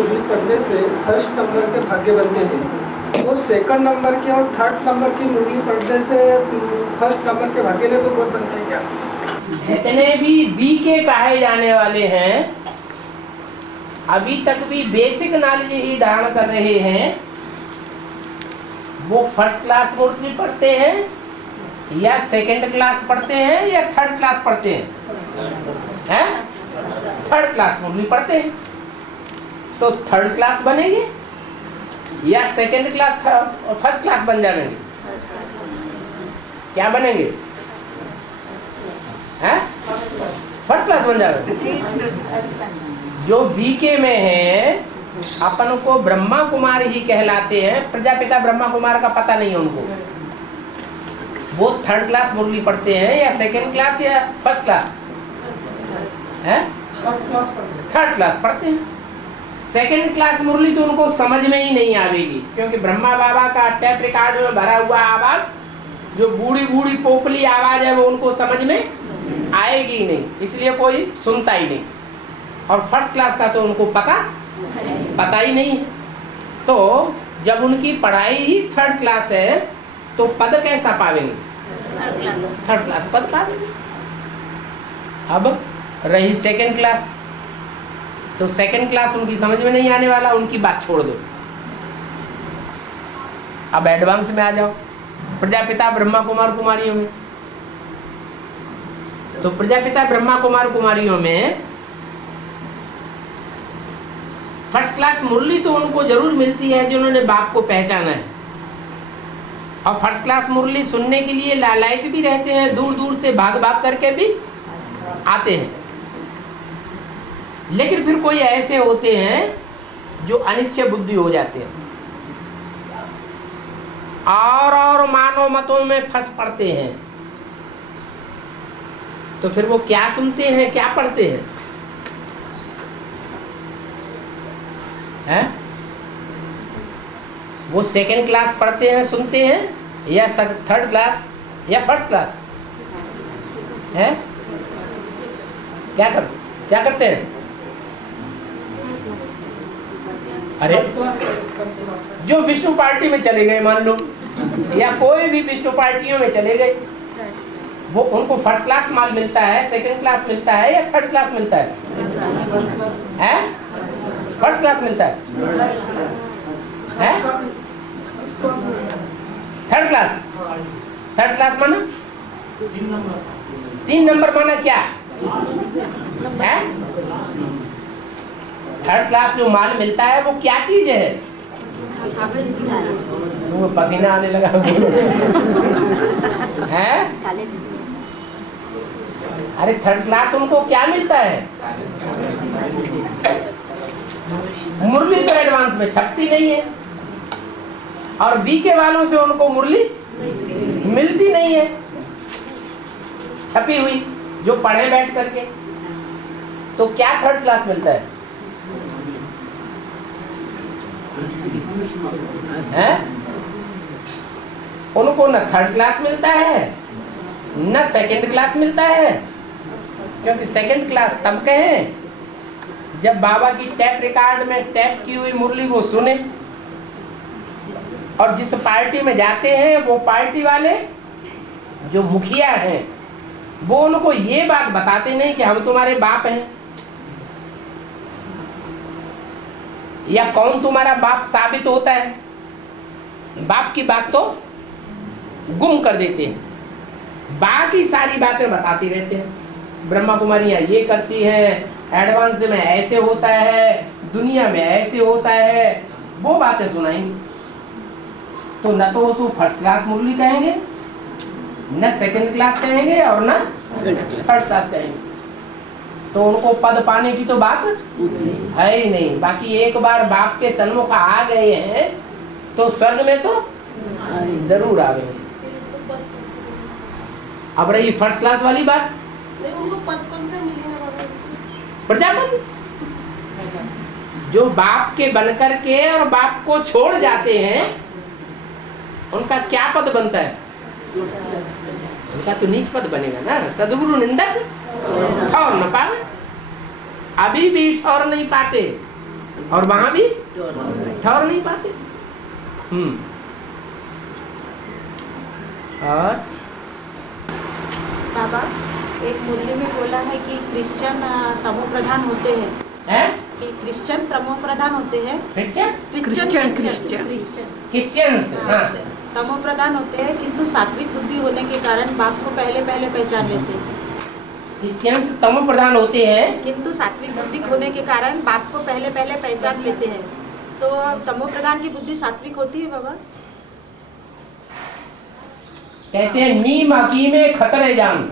पढ़ने से first number के भाग्य बनते हैं, वो सेकंड नंबर की और थर्ड नंबर की मुरली पढ़ने से फर्स्ट नंबर के भाग्य ने तो बहुत बनते हैं क्या? जितने भी बी के कहे जाने वाले हैं अभी तक भी बेसिक नॉलेज ही धारण कर रहे हैं, वो फर्स्ट क्लास मुरली पढ़ते हैं या सेकंड क्लास पढ़ते हैं या थर्ड क्लास पढ़ते हैं? थर्ड क्लास मुरली पढ़ते हैं। तो थर्ड क्लास बनेंगे या सेकंड क्लास फर्स्ट क्लास बन जाएंगे? क्या बनेंगे? फर्स्ट क्लास बन जाएंगे। जो बीके में है अपन को ब्रह्मा कुमार ही कहलाते हैं, प्रजापिता ब्रह्मा कुमार का पता नहीं है उनको। वो थर्ड क्लास मुरली पढ़ते हैं या सेकंड क्लास या फर्स्ट क्लास? थर्ड क्लास पढ़ते हैं। सेकंड क्लास मुरली तो उनको समझ में ही नहीं आवेगी, क्योंकि ब्रह्मा बाबा का टेप रिकॉर्ड में भरा हुआ आवाज, जो बूढ़ी बूढ़ी पोपली आवाज है, वो उनको समझ में आएगी नहीं, इसलिए कोई सुनता ही नहीं। और फर्स्ट क्लास का तो उनको पता ही नहीं। तो जब उनकी पढ़ाई ही थर्ड क्लास है तो पद कैसा पावेंगे? थर्ड क्लास पद पावेंगे। अब रही सेकंड क्लास, तो सेकंड क्लास उनकी समझ में नहीं आने वाला, उनकी बात छोड़ दो। अब एडवांस में आ जाओ, प्रजापिता ब्रह्मा कुमार कुमारियों में। तो प्रजापिता ब्रह्मा कुमार कुमारियों में फर्स्ट क्लास मुरली तो उनको जरूर मिलती है जिन्होंने बाप को पहचाना है, और फर्स्ट क्लास मुरली सुनने के लिए लालायक भी रहते हैं, दूर दूर से भाग भाग करके भी आते हैं। लेकिन फिर कोई ऐसे होते हैं जो अनिश्चय बुद्धि हो जाते हैं और मानव मतों में फंस पड़ते हैं। तो फिर वो क्या सुनते हैं, क्या पढ़ते हैं? वो सेकंड क्लास पढ़ते हैं, सुनते हैं, या थर्ड क्लास या फर्स्ट क्लास? क्या करते हैं? अरे जो विष्णु पार्टी में चले गए मान लो, या कोई भी विष्णु पार्टियों में चले गए, वो उनको फर्स्ट क्लास माल मिलता है, सेकंड क्लास मिलता है या थर्ड क्लास मिलता है? फर्स्ट क्लास मिलता है। थर्ड क्लास माना 3 नंबर माना क्या है? थर्ड क्लास जो माल मिलता है वो क्या चीज है? वो पसीना आने लगा है? अरे थर्ड क्लास उनको क्या मिलता है? मुरली तो एडवांस में छपती नहीं है, और बीके वालों से उनको मुरली मिलती नहीं है छपी हुई, जो पढ़े बैठ करके। तो क्या थर्ड क्लास मिलता है? उनको न थर्ड क्लास मिलता है न सेकंड क्लास मिलता है, क्योंकि सेकंड क्लास तब कहें जब बाबा की टैप रिकॉर्ड में टैप की हुई मुरली वो सुने, और जिस पार्टी में जाते हैं वो पार्टी वाले जो मुखिया हैं वो उनको ये बात बताते नहीं कि हम तुम्हारे बाप हैं, या कौन तुम्हारा बाप साबित होता है। बाप की बात तो गुम कर देते हैं, बाकी सारी बातें बताती रहते हैं। ब्रह्मा कुमारियां ये करती हैं, एडवांस में ऐसे होता है, दुनिया में ऐसे होता है, वो बातें सुनाएंगे। तो न तो उसको फर्स्ट क्लास मुरली कहेंगे, न सेकंड क्लास कहेंगे, और न थर्ड क्लास कहेंगे। तो उनको पद पाने की तो बात है ही नहीं। बाकी एक बार बाप के सन्मुख आ गए हैं तो स्वर्ग में तो जरूर आ गए। अब रही फर्स्ट क्लास वाली बात, प्रजापति जो बाप के बनकर के और बाप को छोड़ जाते हैं, उनका क्या पद बनता है? उनका तो नीच पद बनेगा ना। सदगुरु निंदक ठौर न पावे, अभी भी ठौर नहीं पाते। और वहां भी ठहर नहीं पाते। और बाबा, एक मुरली में बोला है कि क्रिश्चियन तमो प्रधान होते हैं, कि क्रिश्चियन तमो प्रधान होते हैं। क्रिश्चियंस तमो प्रधान होते हैं, किंतु सात्विक बुद्धि होने के कारण बाप को पहले पहचान लेते हैं। क्रिश्चियंस तमो प्रधान होते हैं, किंतु सात्विक बुद्धि होने के कारण बाप को पहले पहचान लेते हैं। तो तमो प्रधान की बुद्धि सात्विक होती है बाबा? कहते हैं नीम हकीमे खतरे जान।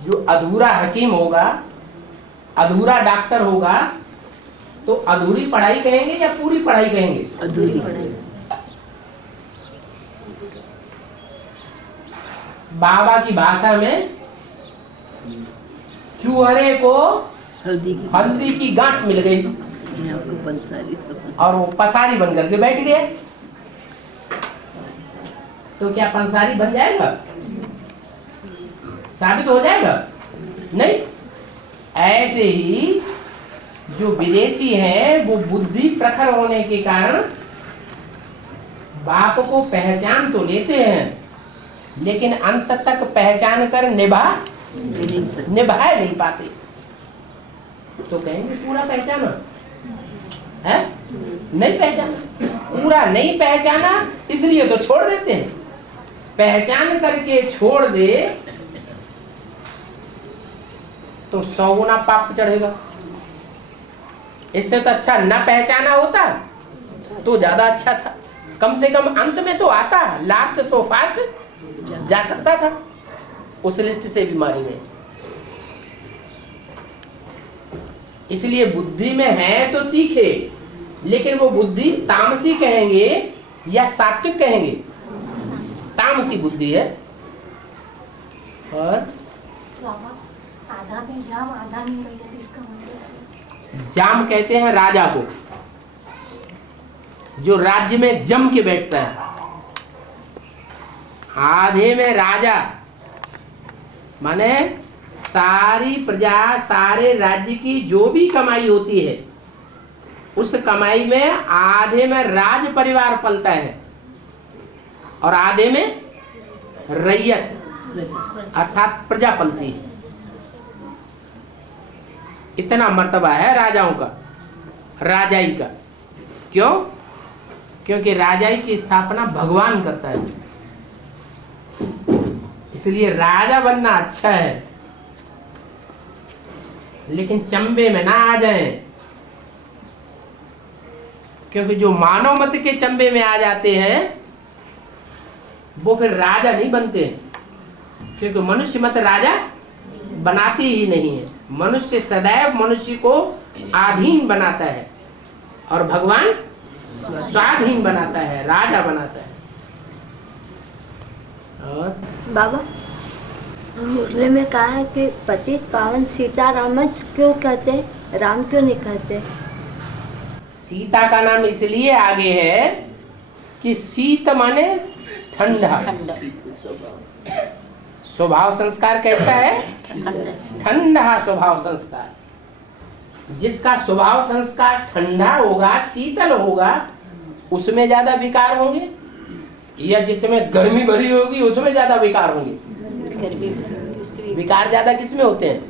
जो अधूरा हकीम होगा, अधूरा डॉक्टर होगा, तो अधूरी पढ़ाई कहेंगे या पूरी पढ़ाई कहेंगे? अधूरी पढ़ाई। बाबा की भाषा में चूहरे को हल्दी की गांठ मिल गई और वो पसारी बन करके बैठ गए। तो क्या पंसारी बन जाएगा? साबित हो जाएगा? नहीं। ऐसे ही जो विदेशी हैं वो बुद्धि प्रखर होने के कारण बाप को पहचान तो लेते हैं, लेकिन अंत तक पहचान कर निभा नहीं पाते। तो कहेंगे पूरा पहचाना है? नहीं पहचाना, पूरा नहीं पहचाना, इसलिए तो छोड़ देते हैं। पहचान करके छोड़ दे तो 100 गुना पाप चढ़ेगा। इससे तो अच्छा न पहचाना होता तो ज्यादा अच्छा था। कम से कम अंत में तो आता, लास्ट सो फास्ट जा सकता था। उस लिस्ट से भी मारे गए। इसलिए बुद्धि में है तो तीखे, लेकिन वो बुद्धि तामसी कहेंगे या सात्विक कहेंगे? तामसी बुद्धि है। और आधा में जाम आधा में रैयत, इसका मतलब जाम कहते हैं राजा को, जो राज्य में जम के बैठता है। आधे में राजा माने सारी प्रजा, सारे राज्य की जो भी कमाई होती है, उस कमाई में आधे में राज परिवार पलता है और आधे में रैयत अर्थात प्रजा पलती है। इतना मर्तबा है राजाओं का, राजाई का। क्यों? क्योंकि राजाई की स्थापना भगवान करता है, इसलिए राजा बनना अच्छा है, लेकिन चंबे में ना आ जाए। क्योंकि जो मानव मत के चंबे में आ जाते हैं वो फिर राजा नहीं बनते, क्योंकि मनुष्य मत राजा बनाते ही नहीं है। मनुष्य सदैव मनुष्य को आधीन बनाता है और भगवान स्वाधीन बनाता है, राजा बनाता है। और बाबा, मुरली में कहा है कि पतित पावन सीताराम क्यों कहते, राम क्यों नहीं कहते? सीता का नाम इसलिए आगे है कि शीत माने ठंडा। स्वभाव संस्कार कैसा है? ठंडा स्वभाव संस्कार। जिसका स्वभाव संस्कार ठंडा होगा, शीतल होगा, उसमें ज्यादा विकार होंगे, या जिसमें गर्मी भरी होगी उसमें ज्यादा विकार होंगे? विकार ज्यादा किसमें होते हैं?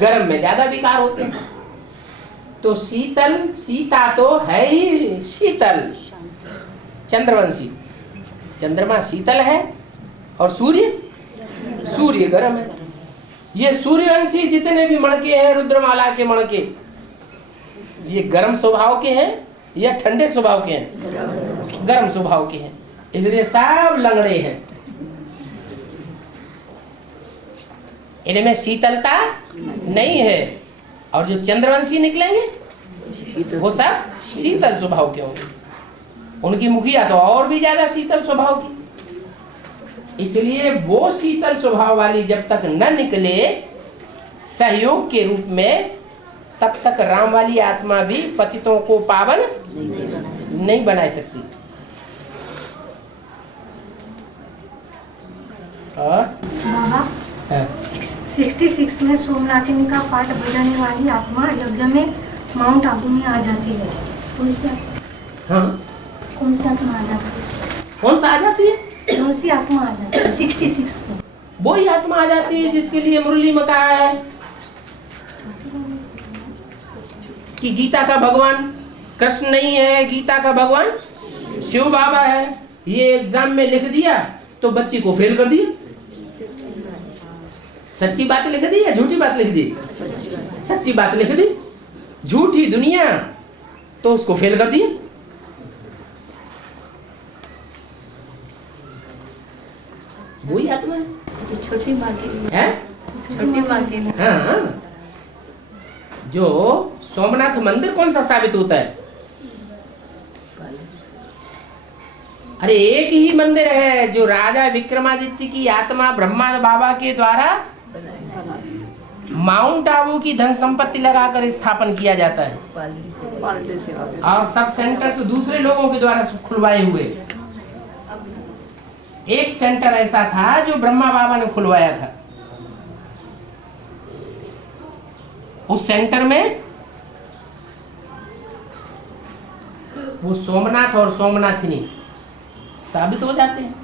गर्म में ज्यादा विकार होते हैं। तो शीतल, सीता तो है ही शीतल, चंद्रवंशी। चंद्रमा शीतल है और सूर्य गर्म है। ये सूर्यवंशी जितने भी मणके हैं, रुद्रमाला के मणके, ये गर्म स्वभाव के हैं या ठंडे स्वभाव के हैं? गर्म स्वभाव के हैं, इसलिए सब लंगड़े हैं। इनमें शीतलता नहीं है। और जो चंद्रवंशी निकलेंगे वो सब शीतल स्वभाव के होंगे। उनकी मुखिया तो और भी ज्यादा शीतल स्वभाव की। इसलिए वो शीतल स्वभाव वाली जब तक न निकले सहयोग के रूप में, तब तक राम वाली आत्मा भी पतितों को पावन नहीं बना सकती। बाबा, 66 में सोमनाथिनी का पाठ बजाने वाली आत्मा यज्ञ में माउंट आबू में आ जाती है। कौन सी हाँ, कौन सी आत्मा आ जाती है? कौन सा आ जाती है? कौन सी आत्मा आ जाती है 66 में? वही आत्मा आ जाती है जिसके लिए मुरली में कहा है कि गीता का भगवान कृष्ण नहीं है, गीता का भगवान शिव बाबा है। ये एग्जाम में लिख दिया तो बच्ची को फेल कर दिया। सच्ची बात लिख दी या झूठी बात लिख दी? सच्ची बात लिख दी, झूठी दुनिया तो उसको फेल कर दिया। वही आत्मा है। छोटी माँ के लिए है? छोटी माँ के लिए हाँ, जो सोमनाथ मंदिर कौन सा साबित होता है? अरे एक ही मंदिर है जो राजा विक्रमादित्य की आत्मा ब्रह्मा बाबा के द्वारा माउंट आबू की धन संपत्ति लगाकर स्थापन किया जाता है, और सब सेंटर से दूसरे लोगों के द्वारा खुलवाए हुए। एक सेंटर ऐसा था जो ब्रह्मा बाबा ने खुलवाया था। उस सेंटर में वो सोमनाथ और सोमनाथिनी साबित हो जाते हैं,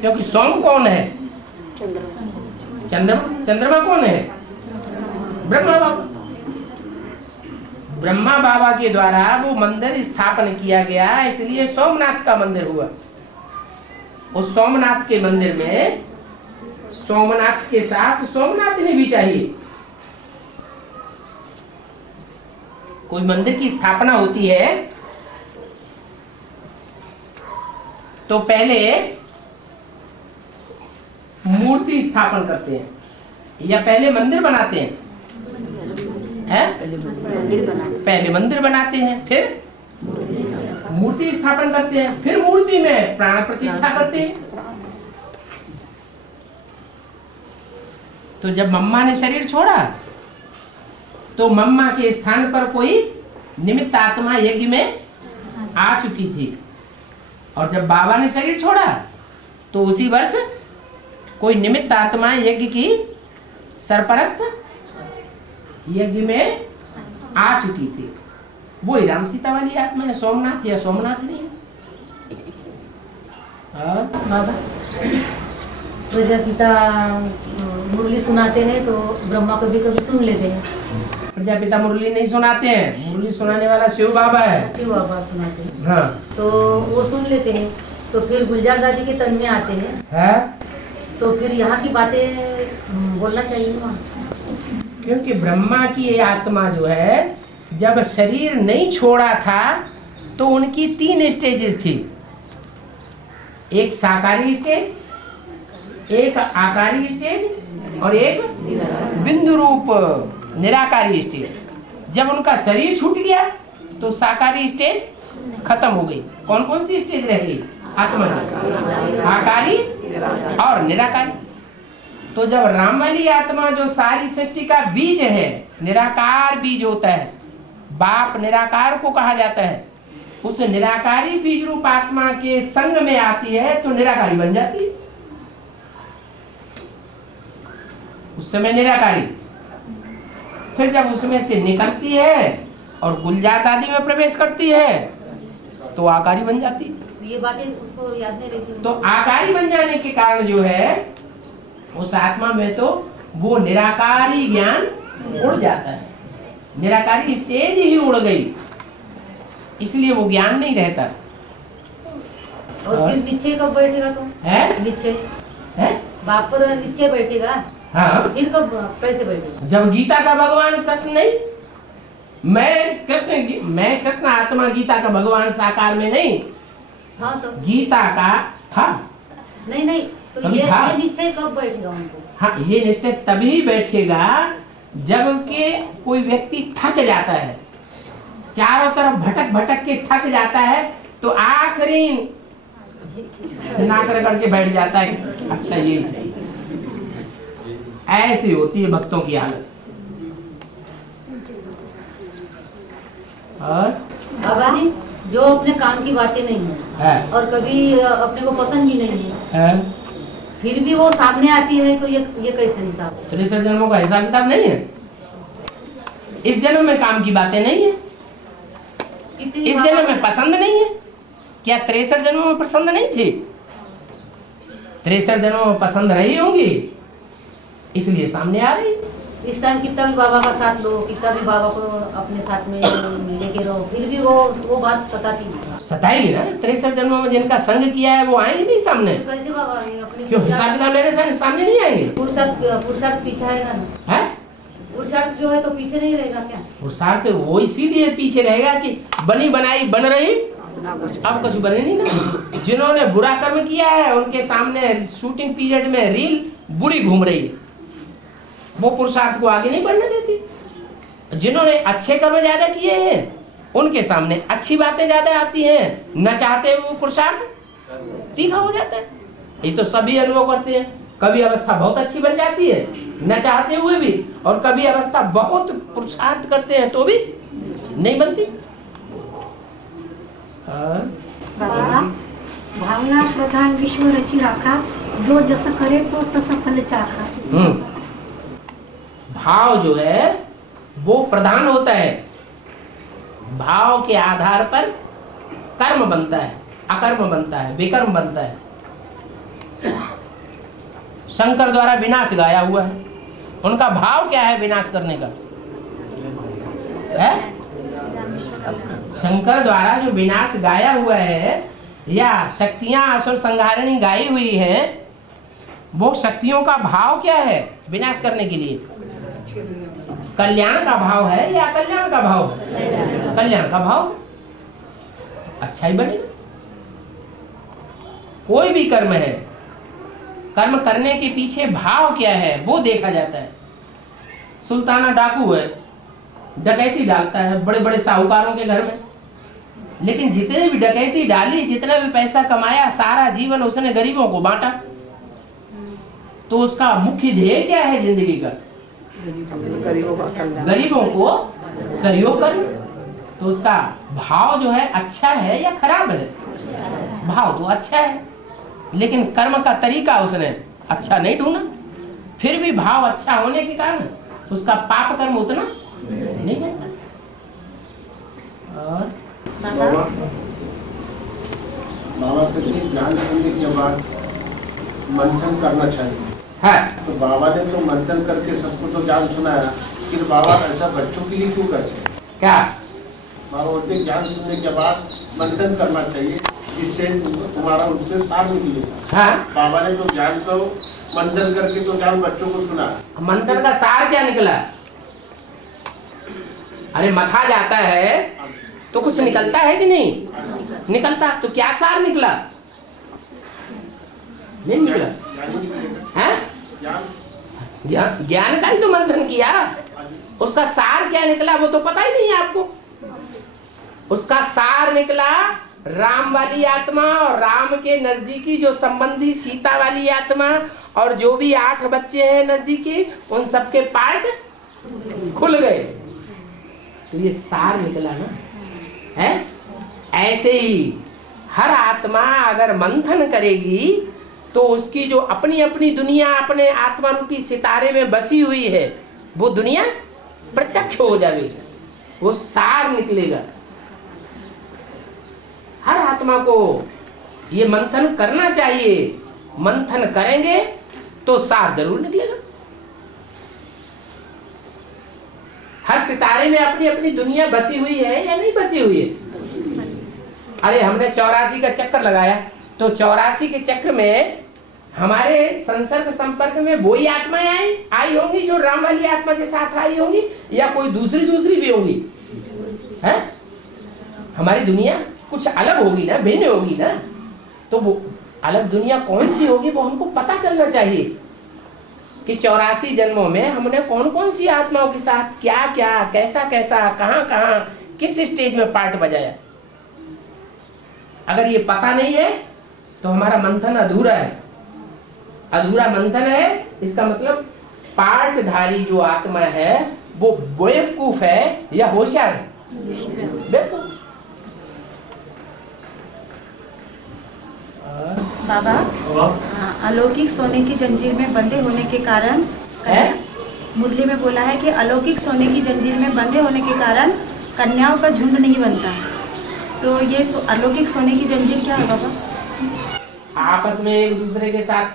क्योंकि सोम कौन है? चंद्रमा। चंद्रमा कौन है? ब्रह्मा बाबा। ब्रह्मा बाबा के द्वारा वो मंदिर स्थापन किया गया, इसलिए सोमनाथ का मंदिर हुआ। उस सोमनाथ के मंदिर में सोमनाथ के साथ सोमनाथिनी भी चाहिए। कोई मंदिर की स्थापना होती है तो पहले मूर्ति स्थापन करते हैं या पहले मंदिर बनाते हैं? पहले मंदिर बनाते हैं, फिर मूर्ति स्थापन करते हैं, फिर मूर्ति में प्राण प्रतिष्ठा करते हैं। तो जब मम्मा ने शरीर छोड़ा तो मम्मा के स्थान पर कोई निमित्त आत्मा यज्ञ में आ चुकी थी, और जब बाबा ने शरीर छोड़ा तो उसी वर्ष कोई निमित्त आत्मा यज्ञ की सरपरस्त यज्ञ में आ चुकी थी। वो ही राम सीता वाली आत्मा है, सोमनाथ या सोमनाथ नहीं। बाबा प्रजापिता मुरली सुनाते हैं तो ब्रह्मा कभी कभी सुन लेते हैं। प्रजापिता मुरली नहीं सुनाते हैं, मुरली सुनाने वाला शिव बाबा है। शिव बाबा सुनाते हैं। हाँ, तो वो सुन लेते हैं, तो फिर गुलजार दादी के तन में आते हैं, है? तो फिर यहाँ की बातें बोलना चाहिए ना, क्योंकि ब्रह्मा की ये आत्मा जो है जब शरीर नहीं छोड़ा था तो उनकी 3 स्टेजेस थी। एक साकारी स्टेज, एक आकारी स्टेज और एक बिंदु रूप निराकारी स्टेज। जब उनका शरीर छूट गया तो साकारी स्टेज खत्म हो गई। कौन कौन सी स्टेज रह गई? आत्मा की, आकारी और निराकारी। तो जब राम वाली आत्मा जो सारी सृष्टि का बीज है, निराकार बीज होता है, बाप निराकार को कहा जाता है, उस निराकारी बीज रूप आत्मा के संग में आती है तो निराकारी बन जाती है। उस समय निराकारी, फिर जब उसमें से निकलती है और गुलजार दादी में प्रवेश करती है तो आकारी बन जाती है। ये बातें उसको याद नहीं रहती। तो आकारी बन जाने के कारण जो है उस आत्मा में तो वो निराकारी ज्ञान उड़ जाता है, निराकारी स्टेज ही उड़ गई, इसलिए वो ज्ञान नहीं रहता। और फिर नीचे कब बैठेगा तुम? है? नीचे है? बाप पर नीचे बैठेगा। हाँ, फिर कब कैसे बैठेगा? जब गीता का भगवान कृष्ण नहीं, मैं कृष्ण आत्मा गीता का भगवान साकार में नहीं, हाँ तो गीता का था। नहीं तो कभी ये था? नीचे कब बैठेगा उनको? हाँ, ये निश्चय तभी बैठेगा जब के कोई व्यक्ति थक जाता है, चारों तरफ भटक भटक के थक जाता है, तो आखिरी नाक रगड़ के बैठ जाता है। अच्छा, ये सही। ऐसी होती है भक्तों की हालत। और बाबा जी, जो अपने काम की बातें नहीं है है, और कभी अपने को पसंद भी नहीं है, फिर भी वो सामने आती है तो ये कैसे हिसाब? 63 जन्मों का हिसाब किताब नहीं है। इस जन्म में काम की बातें नहीं है, इस जन्म में पसंद नहीं है। क्या 63 जन्मों में पसंद नहीं थी? 63 जन्मों में पसंद रही होंगी, इसलिए सामने आ रही। इस टाइम कितना भी बाबा का साथ लो, कितना भी बाबा को अपने साथ में लेके रहो, फिर भी वो बात सताएगी ना। 63 जन्मों में जिनका संग किया है वो आएंगे नहीं सामने। तो कैसे बाबा अपने क्यों हिसाब किताब लेने से सामने नहीं आएंगे? पुरुषार्थ पीछे आएगा ना है? पुरुषार्थ जो है तो पीछे नहीं रहेगा क्या? पुरुषार्थ वो इसीलिए पीछे रहेगा कि बनी बनाई बन रही, अब कुछ बने नहीं ना। जिन्होंने बुरा कर्म किया है उनके सामने शूटिंग पीरियड में रील बुरी घूम रही है, वो पुरुषार्थ को आगे नहीं बढ़ने देती। जिन्होंने अच्छे कर्म ज्यादा किए हैं उनके सामने अच्छी बातें ज्यादा आती हैं, न चाहते हुए पुरुषार्थ तीखा हो जाता है। ये तो सभी अनुभव करते हैं। कभी अवस्था बहुत अच्छी बन जाती है न चाहते हुए भी, और कभी अवस्था बहुत पुरुषार्थ करते हैं तो भी नहीं बनती। बाबा, भावना प्रधान विश्व रची राखा, जो जस करे तो तस फल चाखा। भाव जो है वो प्रधान होता है। भाव के आधार पर कर्म बनता है, अकर्म बनता है, विकर्म बनता है। शंकर द्वारा विनाश गाया हुआ है, उनका भाव क्या है विनाश करने का? है? शंकर द्वारा जो विनाश गाया हुआ है या शक्तियां असुर संहारिणी गाई हुई हैं, वो शक्तियों का भाव क्या है विनाश करने के लिए? कल्याण का भाव है या कल्याण का भाव है? कल्याण का भाव। अच्छा ही बनेगा। कोई भी कर्म है, कर्म करने के पीछे भाव क्या है वो देखा जाता है। सुल्ताना डाकू है, डकैती डालता है बड़े बड़े साहूकारों के घर में, लेकिन जितने भी डकैती डाली, जितना भी पैसा कमाया, सारा जीवन उसने गरीबों को बांटा। तो उसका मुख्य ध्येय क्या है जिंदगी का? गरीबों को सहयोग कर। तो उसका भाव जो है अच्छा है या खराब है? भाव तो अच्छा है, लेकिन कर्म का तरीका उसने अच्छा नहीं ढूंढा। फिर भी भाव अच्छा होने के कारण उसका पाप कर्म उतना नहीं बनता। और बाबा ज्ञान करने के बाद मंथन करना चाहिए। है तो बाबा ने तो मंथन करके सबको तो ज्ञान सुनाया, फिर बाबा ऐसा बच्चों के लिए क्यों करते हैं? क्या बाबा बोलते ज्ञान सुनने के बाद मंथन करना चाहिए, जिससे तुम्हारा उनसे सार निकलेगा। हाँ? बाबा ने तो ज्ञान तो मंथन करके तो ज्ञान बच्चों को सुना। मंथन का सार क्या निकला? अरे मथा जाता है तो कुछ निकलता है कि नहीं निकलता? तो क्या सार निकला? नहीं निकला है? ज्ञान का ही तो मंथन किया, उसका सार क्या निकला वो तो पता ही नहीं है आपको। उसका सार निकला राम वाली आत्मा और राम के नजदीकी जो संबंधी सीता वाली आत्मा और जो भी 8 बच्चे हैं नजदीकी, उन सबके पार्ट खुल गए। तो ये सार निकला ना, है? ऐसे ही हर आत्मा अगर मंथन करेगी तो उसकी जो अपनी अपनी दुनिया अपने आत्मा रूपी सितारे में बसी हुई है, वो दुनिया प्रत्यक्ष हो जाएगी, वो सार निकलेगा। हर आत्मा को ये मंथन करना चाहिए। मंथन करेंगे तो सार जरूर निकलेगा। हर सितारे में अपनी अपनी दुनिया बसी हुई है या नहीं बसी हुई है? अरे हमने 84 का चक्कर लगाया, तो 84 के चक्र में हमारे संसर्ग संपर्क में वही आत्माएं आई होंगी जो राम वाली आत्मा के साथ आई होंगी, या कोई दूसरी भी होंगी? है? हमारी दुनिया कुछ अलग होगी ना, भिन्न होगी ना। तो वो अलग दुनिया कौन सी होगी वो हमको पता चलना चाहिए कि 84 जन्मों में हमने कौन कौन सी आत्माओं के साथ क्या क्या, कैसा कैसा, कहां कहां, किस स्टेज में पार्ट बजाया। अगर ये पता नहीं है तो हमारा मंथन अधूरा है। अधूरा मंथन है, इसका मतलब पार्टधारी जो आत्मा है वो बेवकूफ है या होशियार है? बेवकूफ। बाबा, अलौकिक सोने की जंजीर में बंधे होने के कारण मुरली में बोला है कि अलौकिक सोने की जंजीर में बंधे होने के कारण कन्याओं का झुंड नहीं बनता। तो ये अलौकिक सोने की जंजीर क्या है बाबा? आपस में एक दूसरे के साथ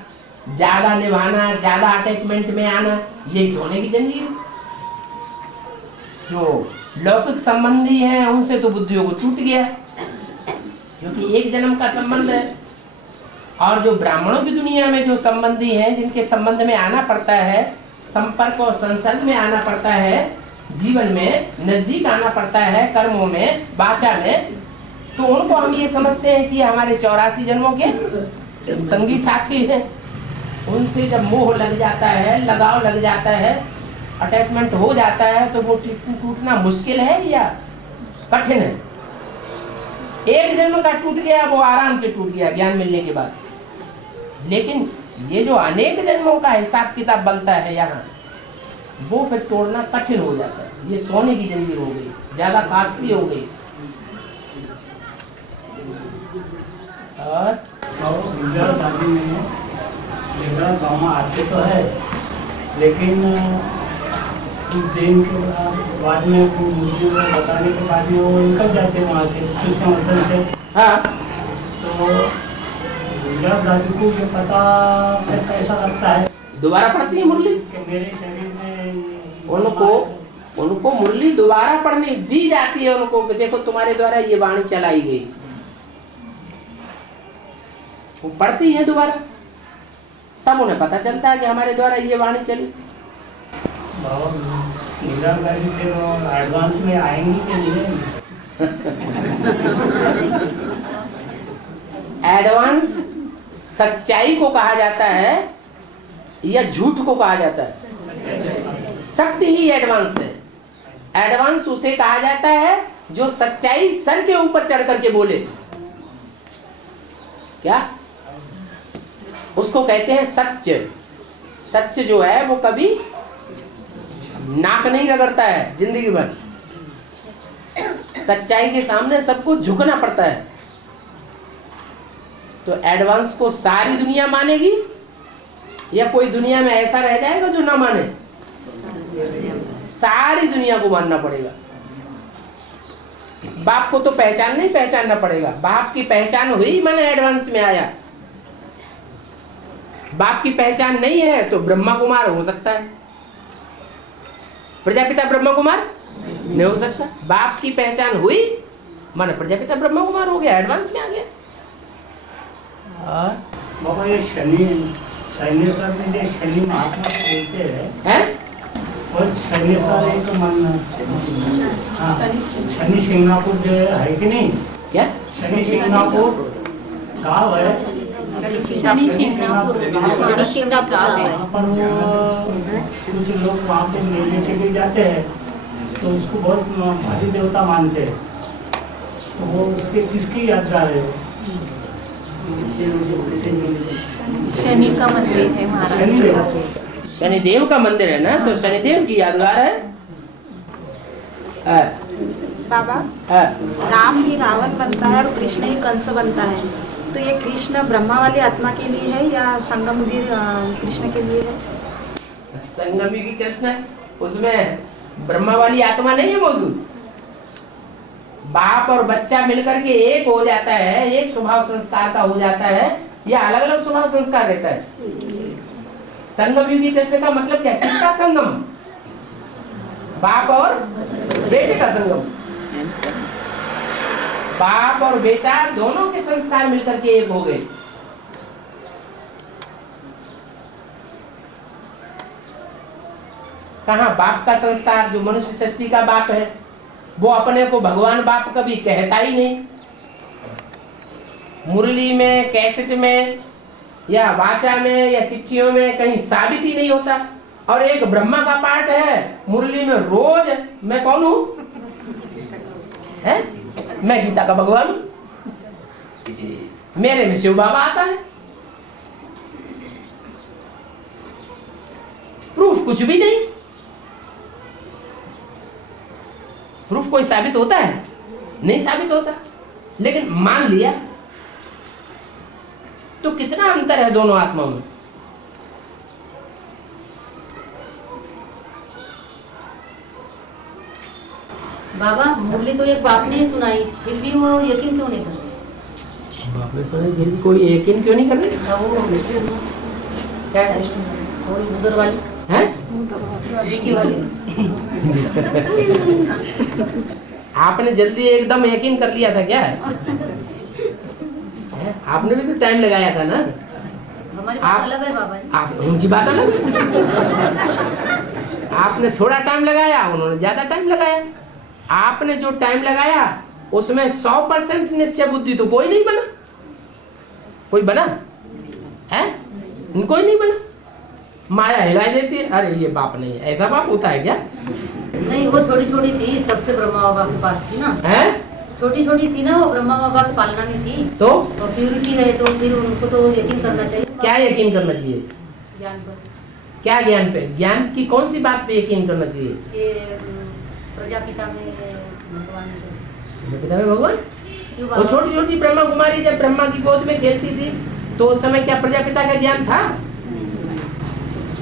ज्यादा निभाना, ज्यादा अटैचमेंट में आना, यही सोने की जंजीर। जो लौकिक संबंधी हैं उनसे तो बुद्धियों को टूट गया, क्योंकि एक जन्म का संबंध है। और जो ब्राह्मणों की दुनिया में जो संबंधी हैं, जिनके संबंध में आना पड़ता है, संपर्क और संसर्ग में आना पड़ता है, जीवन में नजदीक आना पड़ता है, कर्मों में, वाचा में, तो उनको हम ये समझते हैं कि हमारे 84 जन्मों के संगी साथी हैं। उनसे जब मोह लग जाता है, लगाव लग जाता है, अटैचमेंट हो जाता है, तो वो टूटना मुश्किल है या कठिन है? एक जन्म का टूट गया, वो आराम से टूट गया ज्ञान मिलने के बाद। लेकिन ये जो अनेक जन्मों का हिसाब किताब बनता है यहाँ, वो फिर तोड़ना कठिन हो जाता है। ये सोने की जंजीर हो गई, ज्यादा कास्टली हो गई। और दादी में गाँव में आते तो है, लेकिन कुछ दिन के बाद में मुझे बताने के बाद में वो निकल जाते हैं वहाँ से, उसके मतलब से। हाँ, तो गुजरात दादी को ये पता फिर कैसा लगता है? दोबारा पढ़ती है मुरली कि मेरे शरीर में उनको मुरली दोबारा पढ़नी दी जाती है उनको कि देखो तुम्हारे द्वारा ये वाणी चलाई गई। वो पढ़ती है दोबारा, तब उन्हें पता चलता है कि हमारे द्वारा ये वाणी चली। बाबा गुजरात दादी से एडवांस में आएंगी कि नहीं? एडवांस सच्चाई को कहा जाता है या झूठ को कहा जाता है? शक्ति ही एडवांस है। एडवांस उसे कहा जाता है जो सच्चाई सर के ऊपर चढ़ करके बोले। क्या उसको कहते हैं? सत्य। सत्य जो है वो कभी नाक नहीं रगड़ता है जिंदगी भर। सच्चाई के सामने सबको झुकना पड़ता है। तो एडवांस को सारी दुनिया मानेगी या कोई दुनिया में ऐसा रह जाएगा जो ना माने? सारी दुनिया को मानना पड़ेगा। बाप को तो पहचानना पड़ेगा। बाप की पहचान हुई मैंने एडवांस में आया। बाप की पहचान नहीं है तो ब्रह्मा कुमार हो सकता है, प्रजापिता ब्रह्मा कुमार नहीं हो सकता। बाप की पहचान हुई माने प्रजापिता ब्रह्मा कुमार हो गया, एडवांस में आ गया। बाबा ये शैलेश्वर में जो शनि महात्मा बोलते हैं, और शैलेश्वर एक मन शनि सिंगापुर जो है कि नहीं? क्या शनि सिंगापुर गाँव है? शनि सिंगापुर गाँव है। वहाँ पर कुछ लोग वहाँ पे मेले के लिए जाते हैं, तो उसको बहुत भारी देवता मानते हैं। तो वो उसके किसकी यादगार है? शनि का मंदिर है महाराष्ट्र। शनिदेव का मंदिर है ना, तो शनिदेव की यादगार है। बाबा राम ही रावण बनता है और कृष्ण ही कंस बनता है, तो ये कृष्ण ब्रह्मा वाली आत्मा के लिए है या संगमवीर कृष्ण के लिए है? संगमी की कृष्ण है, उसमें ब्रह्मा वाली आत्मा नहीं है मौजूद। बाप और बच्चा मिलकर के एक हो जाता है, एक स्वभाव संस्कार का हो जाता है, या अलग अलग स्वभाव संस्कार रहता है। संगम युगी कृष्ण का मतलब क्या? किसका संगम? बाप और बेटे का संगम। बाप और बेटा दोनों के संस्कार मिलकर के एक हो गए। कहाँ बाप का संस्कार? जो मनुष्य सृष्टि का बाप है वो अपने को भगवान बाप कभी कहता ही नहीं। मुरली में, कैसेट में या वाचा में या चिट्ठियों में कहीं साबित ही नहीं होता। और एक ब्रह्मा का पाठ है मुरली में रोज, मैं कौन हूं? है? मैं गीता का भगवान हूं। मेरे में शिव बाबा आता है। प्रूफ कुछ भी नहीं। प्रूफ कोई साबित होता है? नहीं साबित होता, लेकिन मान लिया। तो कितना अंतर है दोनों आत्माओं में। बाबा मुरली तो एक बाप ने ही सुनाई, फिर भी वो यकीन क्यों नहीं कर रहे? बाप ने सुनाई फिर भी कोई यकीन क्यों नहीं कर रहे? हाँ, वो क्या वो उधर वाली हैं? विकी वाली। आपने जल्दी एकदम यकीन कर लिया था क्या? हैं? आपने भी तो टाइम लगाया था ना। हमारी बात अलग है बाबा जी। आप उनकी बात अलग है। आपने थोड़ा टाइम लगाया, उन्होंने ज्यादा टाइम लगाया। आपने जो टाइम लगाया उसमें 100% निश्चय बुद्धि तो कोई नहीं बना। कोई बना है? कोई नहीं बना। माया हिलाई देती है, अरे ये बाप नहीं है। ऐसा बाप होता है क्या? नहीं, वो छोटी छोटी थी तब से ब्रह्मा बाबा के पास थी ना। है छोटी छोटी थी ना, वो ब्रह्मा बाबा की पालना में थी। तो प्यूरिटी है तो फिर उनको तो यकीन करना चाहिए। क्या यकीन करना चाहिए? ज्ञान पर। क्या ज्ञान पे? ज्ञान की कौन सी बात पे यकीन करना चाहिए? ये प्रजापिता में भगवान पिता में भगवान। शिव वो बाबा। छोटी छोटी ब्रह्मा कुमारी जब ब्रह्मा की गोद में खेलती थी तो उस समय क्या प्रजापिता का ज्ञान था?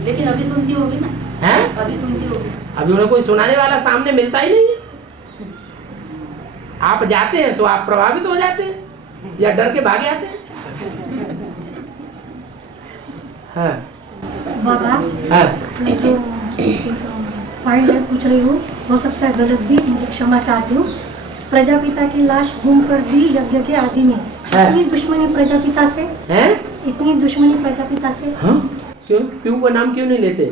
लेकिन अभी सुनती होगी ना। है? अभी सुनती होगी। अभी उन्हें कोई सुनाने वाला सामने मिलता ही नहीं है। आप जाते हैं सो आप प्रभावित हो जाते हैं या डर के भागे आते हैं। हाँ। बाबा हाँ। मैं तो फाइल पूछ रही हूँ, हो सकता है गलत भी, मुझे क्षमा चाहती हूँ। प्रजापिता की लाश घूम कर दी यज्ञ के आदि में, इतनी दुश्मनी प्रजापिता से है? इतनी दुश्मनी प्रजापिता से। हाँ? क्यों? प्यू का नाम क्यों नहीं लेते?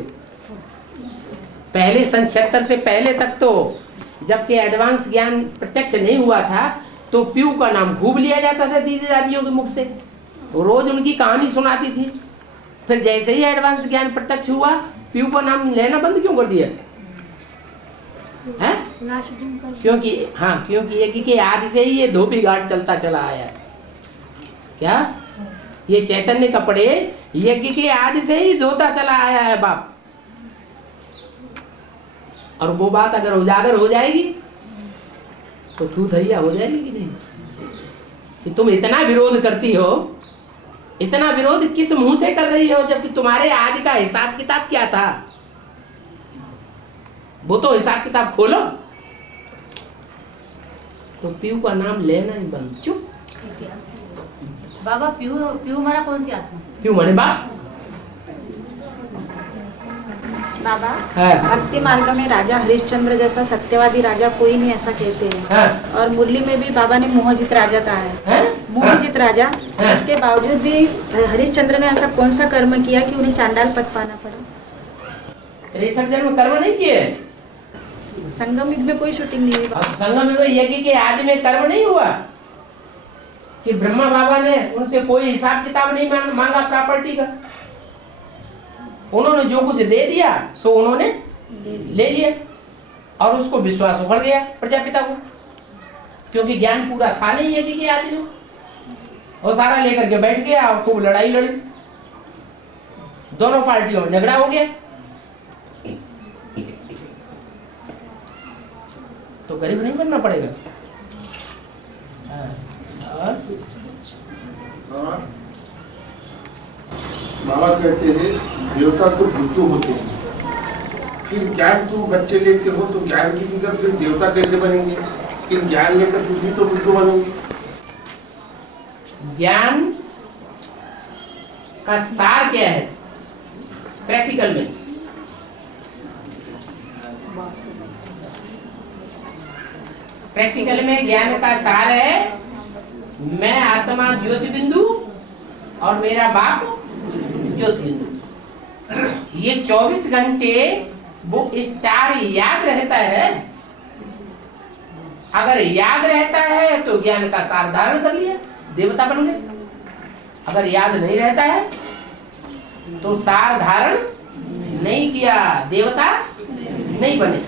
पहले सन 76 से पहले तक तो जबकि एडवांस ज्ञान प्रत्यक्ष नहीं हुआ था तो प्यू का नाम खूब लिया जाता था दीदी दादियों के मुख से। रोज उनकी कहानी सुनाती थी। फिर जैसे ही एडवांस ज्ञान प्रत्यक्ष हुआ प्यू का नाम लेना बंद क्यों कर दिया? है? लाश घूम कर क्योंकि ये कि आदि से ही ये धोबी घाट चलता चला आया है। क्या ये चैतन्य कपड़े यज्ञ के आदि से ही धोता चला आया है बाप। और वो बात अगर उजागर हो जाएगी तो तू धैया हो जाएगी कि नहीं? कि तुम इतना विरोध करती हो, इतना विरोध किस मुंह से कर रही हो जबकि तुम्हारे आदि का हिसाब किताब क्या था? वो तो हिसाब किताब खोलो। तो प्यू का नाम लेना ही बंद। चुप। बाबा प्यू प्यू हमारा कौन सी आत्मा? प्यू माने बाप। बाबा है। भक्ति मार्ग में राजा हरिश्चंद्र जैसा सत्यवादी राजा कोई नहीं, ऐसा कहते हैं। है। और मुरली में भी बाबा ने मोहजित राजा कहा है। मोहजित राजा। है। इसके बावजूद भी हरिश्चंद्र ने ऐसा कौन सा कर्म किया कि उन्हें चांडाल पद पाना पड़ा? त्रेसठ जन्म कर्म नहीं किए। संगम युग में कोई शूटिंग नहीं हुई। और संगम में यज्ञ के आदि में कर्म नहीं हुआ कि ब्रह्मा बाबा ने उनसे कोई हिसाब किताब नहीं मांगा प्रॉपर्टी का। उन्होंने जो कुछ दे दिया सो उन्होंने ले लिया और उसको विश्वास उखड़ गया प्रजापिता को, क्योंकि ज्ञान पूरा था नहीं यज्ञ के आदि में। और सारा लेकर के बैठ गया और खूब लड़ाई लड़ी, दोनों पार्टियों में झगड़ा हो गया। तो गरीब नहीं बनना पड़ेगा। बाबा कहते हैं देवता तो बुद्धू होते हैं, फिर ज्ञान तो बच्चे लेते हो तो ज्ञान की फिक्र फिर देवता कैसे बनेंगे? फिर ज्ञान लेकर तुम भी तो बुद्धू बनोगे। ज्ञान का सार क्या है प्रैक्टिकल में? प्रैक्टिकल में ज्ञान का सार है मैं आत्मा ज्योति बिंदु और मेरा बाप ज्योति बिंदु। ये 24 घंटे वो स्टार याद रहता है। अगर याद रहता है तो ज्ञान का सार धारण कर लिया, देवता बन गए। अगर याद नहीं रहता है तो सार धारण नहीं किया, देवता नहीं बने।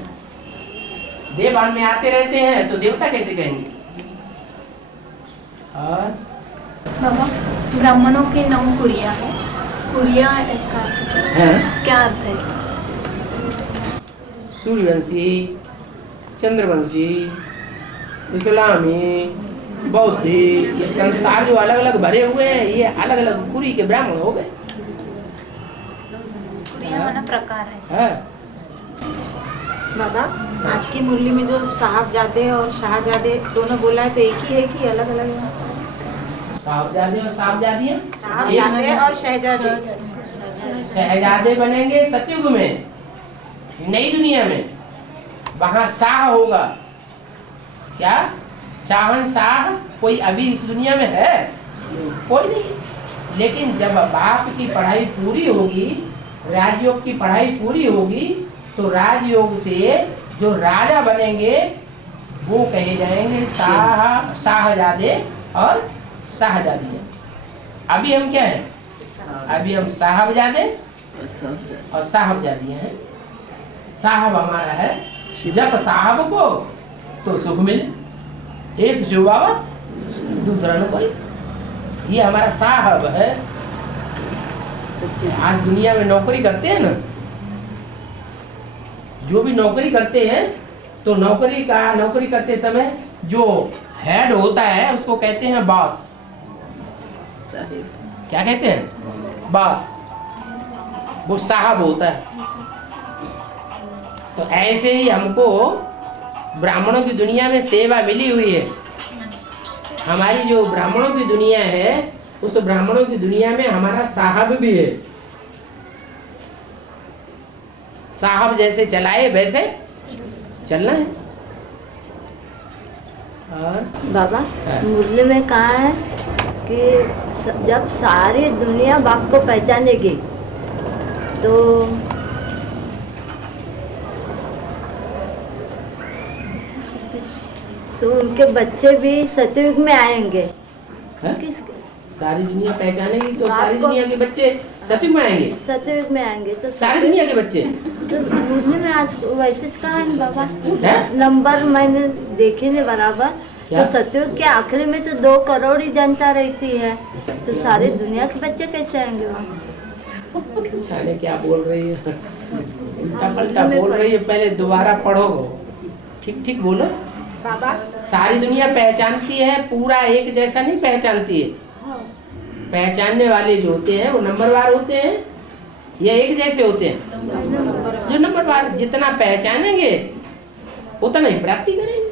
देवान में आते रहते हैं तो देवता कैसे कहेंगे? और बाबा ब्राह्मणों के 9 कुरिया है। कुरिया इसका अर्थ क्या अर्थ है इसका? सूर्यवंशी, चंद्रवंशी, इस्लामी, बौद्धि, ये संस्कार जो अलग अलग भरे हुए हैं, ये अलग अलग कुरी के ब्राह्मण हो गए। कुरिया माना प्रकार है। हाँ। बाबा, आज की मुरली में जो साहबजादे और शाहजादे दोनों बोला है, तो एक ही है कि अलग अलग है? साहबजादे और साहबजादियाँ, साहबजादे और शहजादे। शहजादे बनेंगे सतयुग में, नई दुनिया में, वहां शाह होगा। क्या शाहनशाह कोई अभी इस दुनिया में है? कोई नहीं। लेकिन जब बाप की पढ़ाई पूरी होगी, राजयोग की पढ़ाई पूरी होगी, तो राजयोग से जो राजा बनेंगे वो कहे जाएंगे शाहजादे और शाहजादियाँ। अभी हम क्या हैं? अभी हम साहबजादे और साहबजादियाँ हैं। साहब हमारा है, जब साहब को तो सुख मिले, एक जुबावा दूसरा न कोई, ये हमारा साहब है। आज दुनिया में नौकरी करते हैं ना, जो भी नौकरी करते हैं, तो नौकरी करते समय जो हेड होता है उसको कहते हैं बॉस। क्या कहते हैं? बॉस। वो साहब होता है। तो ऐसे ही हमको ब्राह्मणों की दुनिया में सेवा मिली हुई है। हमारी जो ब्राह्मणों की दुनिया है, उस ब्राह्मणों की दुनिया में हमारा साहब भी है। साहब जैसे चलाए वैसे चलना है। और बाबा, मुरली में कहा है कि जब सारी दुनिया बाप को पहचानेगी तो उनके बच्चे भी सतयुग में आएंगे। सारी दुनिया पहचानेगी तो सारी दुनिया के बच्चे सतयुग में आएंगे। सतयुग में आएंगे तो सारी दुनिया के बच्चे तो मुरली में आज वैसे कहा है बाबा, नंबर मैंने देखे नहीं बराबर। तो सतयुग के आखिरी में तो 2 करोड़ ही जनता रहती है, तो सारी दुनिया के बच्चे कैसे आएंगे वहाँ? क्या बोल रही है? उल्टा पलटा बोल रही है। पहले दोबारा पढ़ो, ठीक ठीक बोलो। बाबा, सारी दुनिया पहचानती है, पूरा एक जैसा नहीं पहचानती है। पहचानने वाले जो होते हैं वो नंबरवार होते हैं या एक जैसे होते हैं? जो नंबरवार जितना पहचानेंगे उतना ही प्राप्ति करेंगे।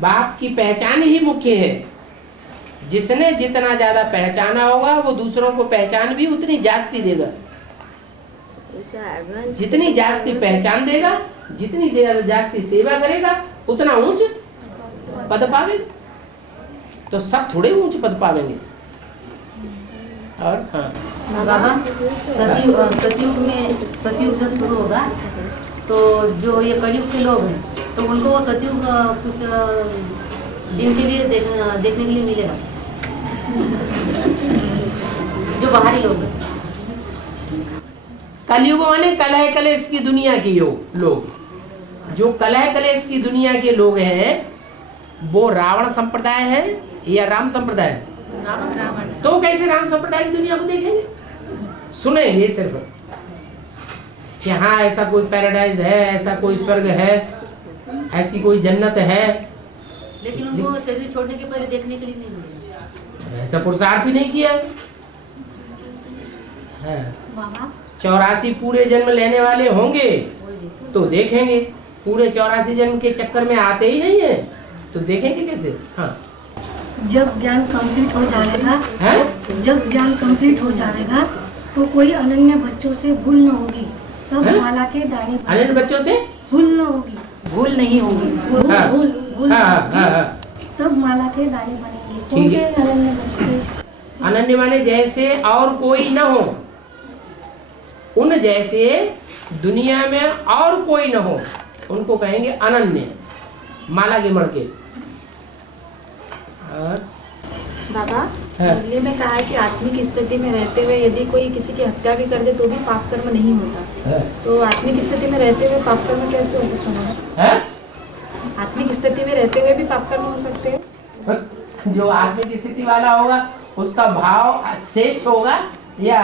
बाप की पहचान ही मुख्य है। जिसने जितना ज्यादा पहचाना होगा वो दूसरों को पहचान भी उतनी जास्ती देगा। जितनी जास्ती पहचान देगा, जितनी जास्ती सेवा करेगा, उतना ऊंच पद पावेगा। तो सब थोड़े ऊंच पद पावेंगे। और हाँ बाबा, सतयुग जब शुरू होगा तो जो ये कलयुग के लोग हैं, तो उनको वो सतयुग कुछ दिन के लिए देखने के लिए मिलेगा, जो बाहरी लोग हैं। कलयुग माने कलह कलेश की दुनिया के लोग, जो कलह कलेश की दुनिया के लोग हैं, वो रावण संप्रदाय है या राम संप्रदाय है? तो कैसे राम संप्रदाय की दुनिया को देखेंगे? सुनेंगे सिर्फ कि हाँ ऐसा कोई पैराडाइज है, ऐसा कोई स्वर्ग है, ऐसी कोई जन्नत है, लेकिन उनको शरीर छोड़ने के पहले देखने के लिए नहीं मिलेगा। ऐसा पुरुषार्थ भी नहीं किया है। 84 पूरे जन्म लेने वाले होंगे तो देखेंगे। पूरे 84 जन्म के चक्कर में आते ही नहीं है तो देखेंगे कैसे? हाँ, जब ज्ञान कंप्लीट हो जाएगा, जब ज्ञान कंप्लीट हो जाएगा तो कोई अनन्य बच्चों से भूल न होगी, तब माला के दानी अनन्य बच्चों से भूल न होगी, भूल नहीं होगी, भूल तब माला के दानी बनेंगे। कौन से अनन्य बच्चे? अनन्य माने जैसे और कोई न हो, उन जैसे दुनिया में और कोई न हो, उनको कहेंगे अनन्य, माला के मड़के। बाबा, मुरली में कहा है कि आत्मिक स्थिति में रहते हुए यदि कोई किसी की हत्या भी कर दे तो भी पाप कर्म नहीं होता। तो आत्मिक स्थिति में रहते हुए पाप कर्म कैसे हो सकता है? आत्मिक स्थिति में रहते हुए भी पाप कर्म हो सकते हैं? जो आत्मिक स्थिति वाला होगा उसका भाव श्रेष्ठ होगा या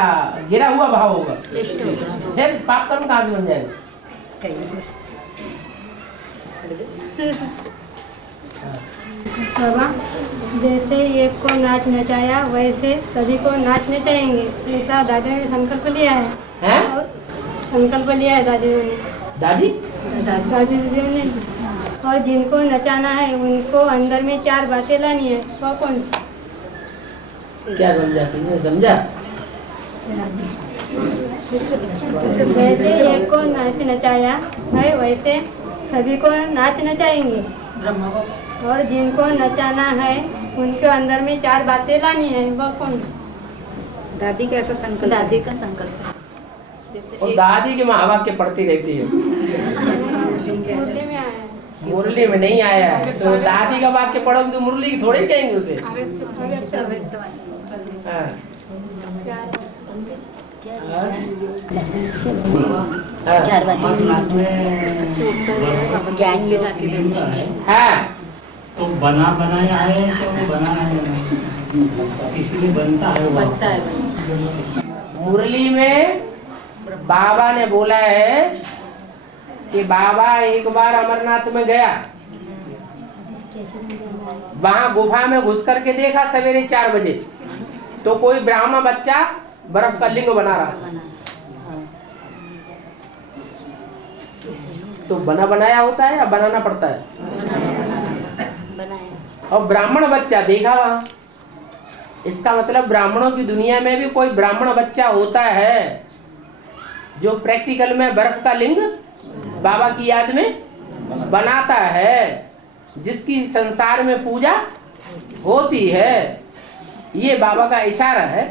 गिरा हुआ भाव होगा? फिर पाप कर्म कहाँ से बन जाएगा? बाबा जैसे एक को नाच नचाया वैसे सभी को नाचने चाहिए, ऐसा दादी ने संकल्प लिया है। हैं? और संकल्प लिया है दादी ने, दादी दादी ने। और जिनको नचाना है उनको अंदर में 4 बातें लानी है, वो कौन सी? क्या समझा तुमने? समझा? जैसे एक को नाच नचाया है वैसे सभी को नाच नचाएंगे, और जिनको नचाना है उनके अंदर में 4 बातें लानी है, वो कौन सी? दादी का ऐसा संकल्प, दादी का संकल्प है। जैसे और दादी के महावाक्य पढ़ती रहती है। मुरली में आया है। मुरली में नहीं आया है, तो दादी का वाक्य पढ़ोगे तो मुरली की थोड़ी कहेंगे उसे। हाँ। हाँ। तो बना बनाया है तो बना है, इसलिए बनता है वो। बनता है। मुरली में बाबा ने बोला है कि बाबा एक बार अमरनाथ में गया, वहां गुफा में घुस करके देखा सवेरे 4 बजे, तो कोई ब्राह्मण बच्चा बर्फ का लिंग बना रहा। तो बना बनाया होता है या बनाना पड़ता है? और ब्राह्मण बच्चा देखा वहां, इसका मतलब ब्राह्मणों की दुनिया में भी कोई ब्राह्मण बच्चा होता है जो प्रैक्टिकल में बर्फ का लिंग बाबा की याद में बनाता है, जिसकी संसार में पूजा होती है। ये बाबा का इशारा है,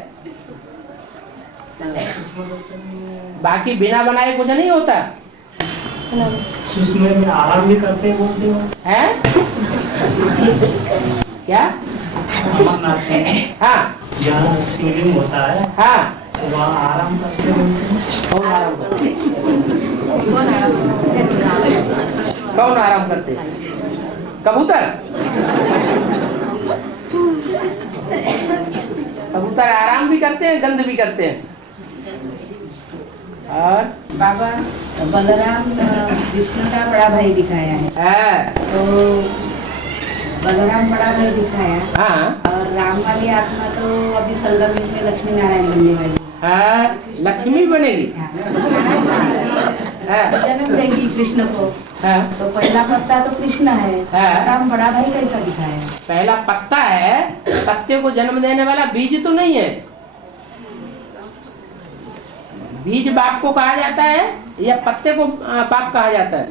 बाकी बिना बनाए कुछ नहीं होता उसमें आराम भी करते बोलते हो है। क्या? अमरनाथ में हाँ, जहाँ शिवलिंग होता है, हाँ, वहाँ आराम करते बोलते हैं। कौन आराम करते? कौन आराम करते? कबूतर? कबूतर आराम भी करते हैं, गंध भी करते हैं। और बाबा बलराम कृष्ण का बड़ा भाई दिखाया है, तो बलराम बड़ा भाई दिखाया। हाँ, और राम वाली आत्मा तो अभी सलगम में लक्ष्मी नारायण बनने वाली हाँ, लक्ष्मी बनेगी। जन्म देंगी कृष्ण को। तो पहला पत्ता तो कृष्ण है, राम बड़ा भाई कैसा दिखाया है? पहला पत्ता है, पत्ते को जन्म देने वाला बीज तो नहीं है। बीज बाप को कहा जाता है या पत्ते को बाप कहा जाता है?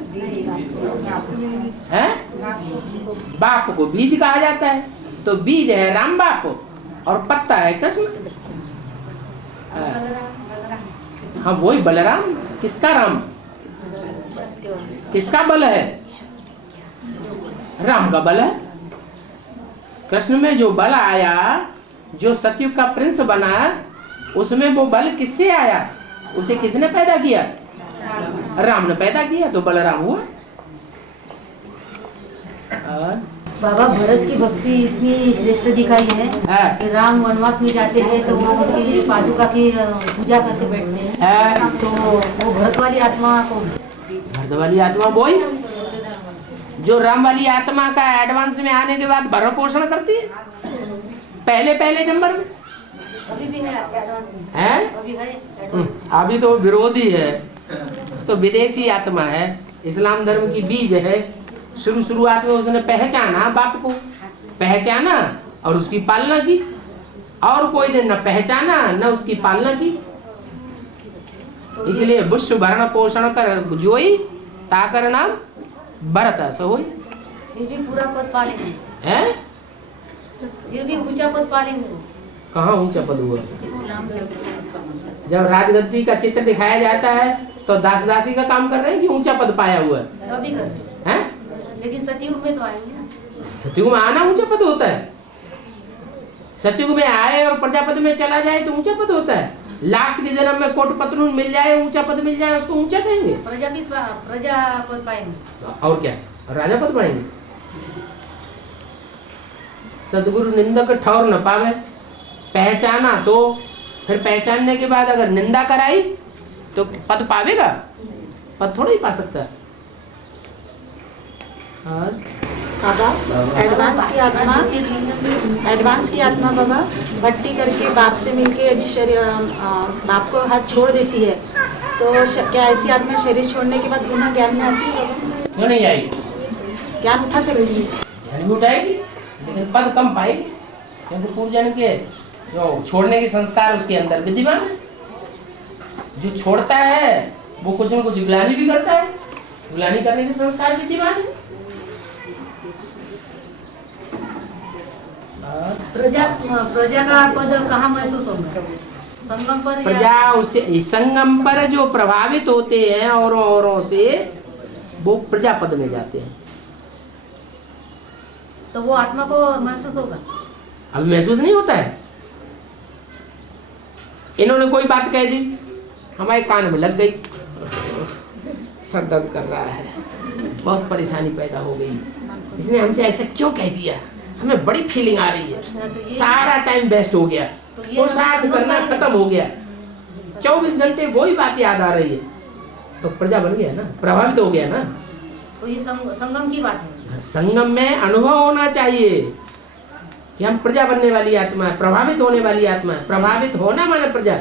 बाप को बीज कहा जाता है। तो बीज है राम बाप और पत्ता है कृष्ण। हाँ, वही बलराम। किसका राम? किसका बल है? राम का बल है। कृष्ण में जो बल आया, जो सतयुग का प्रिंस बना, उसमें वो बल किससे आया? उसे किसने पैदा किया? राम ने पैदा किया, तो बलराम हुआ। बाबा भरत की भक्ति इतनी श्रेष्ठ दिखाई है कि राम वनवास में जाते हैं तो वो उनकी पादुका की पूजा करके बैठते हैं। तो वो भरत वाली आत्मा को, भरत वाली आत्मा वही जो राम वाली आत्मा का एडवांस में आने के बाद भरण पोषण करती है पहले नंबर में। अभी भी है एडवांस में, है? अभी है एडवांस। अभी तो विरोधी है, तो विदेशी आत्मा है। इस्लाम धर्म की बीज है। शुरुआत में उसने पहचाना, बाप को पहचाना और उसकी पालना की, और कोई ने न पहचाना न उसकी पालना की। इसलिए विश्व भरण पोषण कर जोई ताकर नाम भरत सोई। फिर भी पूरा पद पालेंगे, हैं? फिर भी ऊंचा पद पालेंगे। कहाँ ऊंचा पद हुआ? इस्लाम में जब राजगद्दी का चित्र दिखाया जाता है तो दास दासी का काम कर रहे हैं कि ऊंचा पद पाया हुआ है? अभी करते हैं? लेकिन सतयुग में तो आएंगे ना। सतयुग में आना ऊंचा पद होता है। सतयुग में आए और प्रजापद में चला जाए तो ऊंचा पद होता है। लास्ट के जन्म में कोट पतलून मिल जाए, ऊंचा पद मिल जाए, उसको ऊंचा कहेंगे। प्रजापद पाएंगे। और क्या? राजा पद पाएंगे। सदगुरु निंदक ठौर न पावे। पहचाना तो फिर पहचानने के बाद अगर निंदा कराई तो पद पावेगा? पद थोड़ा ही पा सकता है। और बाबा एडवांस की आत्मा बाबा भक्ति करके बाप से मिलके यदि शरीर बाप को हाथ छोड़ देती है तो क्या ऐसी आत्मा शरीर छोड़ने के बाद पुनः ज्ञान में आती है बाबा? क्यों नहीं आएगी? ज्ञान उठा सकती है, ज्ञान भी उठाएगी लेकिन पद कम पाएगी, क्योंकि पूर्वजन के जो छोड़ने के संस्कार उसके अंदर विद्यमान है। जो छोड़ता है वो कुछ न कुछ ग्लानि भी करता है, ग्लानि करने के संस्कार विद्यमान है। प्रजा का पद कहाँ महसूस होगा? संगम पर? प्रजा उसे संगम पर जो प्रभावित होते हैं औरों से वो प्रजा पद में जाते हैं। तो वो आत्मा को महसूस होगा? अभी महसूस नहीं होता है। इन्होंने कोई बात कह दी, हमारे कान में लग गई, सर दर्द कर रहा है, बहुत परेशानी पैदा हो गई, इसने हमसे ऐसा क्यों कह दिया, हमें बड़ी फीलिंग आ रही है, सारा टाइम वेस्ट हो गया, वो साथ करना खत्म हो गया, 24 घंटे वही बात याद आ रही है, तो प्रजा बन गया ना, प्रभावित हो गया ना। तो ये संगम की बात है। संगम में अनुभव होना चाहिए कि हम प्रजा बनने वाली आत्मा है, प्रभावित होने वाली आत्मा है। प्रभावित होना माने प्रजा,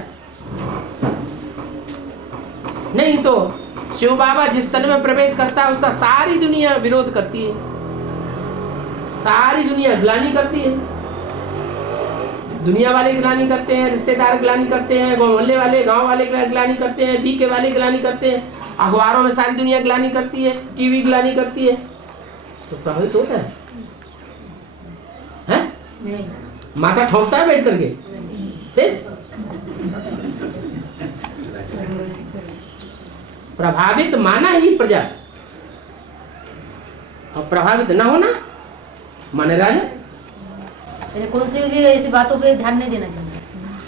नहीं तो शिव बाबा जिस तन में प्रवेश करता है उसका सारी दुनिया विरोध करती है, सारी दुनिया ग्लानि करती है। दुनिया वाले ग्लानि करते हैं, रिश्तेदार ग्लानि करते हैं, मोहल्ले वाले गांव वाले ग्लानि करते हैं, बीके वाले ग्लानि करते हैं, अखबारों में सारी दुनिया ग्लानि करती है, टीवी ग्लानि करती है, तो प्रभावित होता है, हैं? माथा ठोकता है बैठ करके। प्रभावित माना ही प्रजा, और प्रभावित ना होना माने राजा। कौन सी भी ऐसी बातों पे ध्यान नहीं देना चाहिए।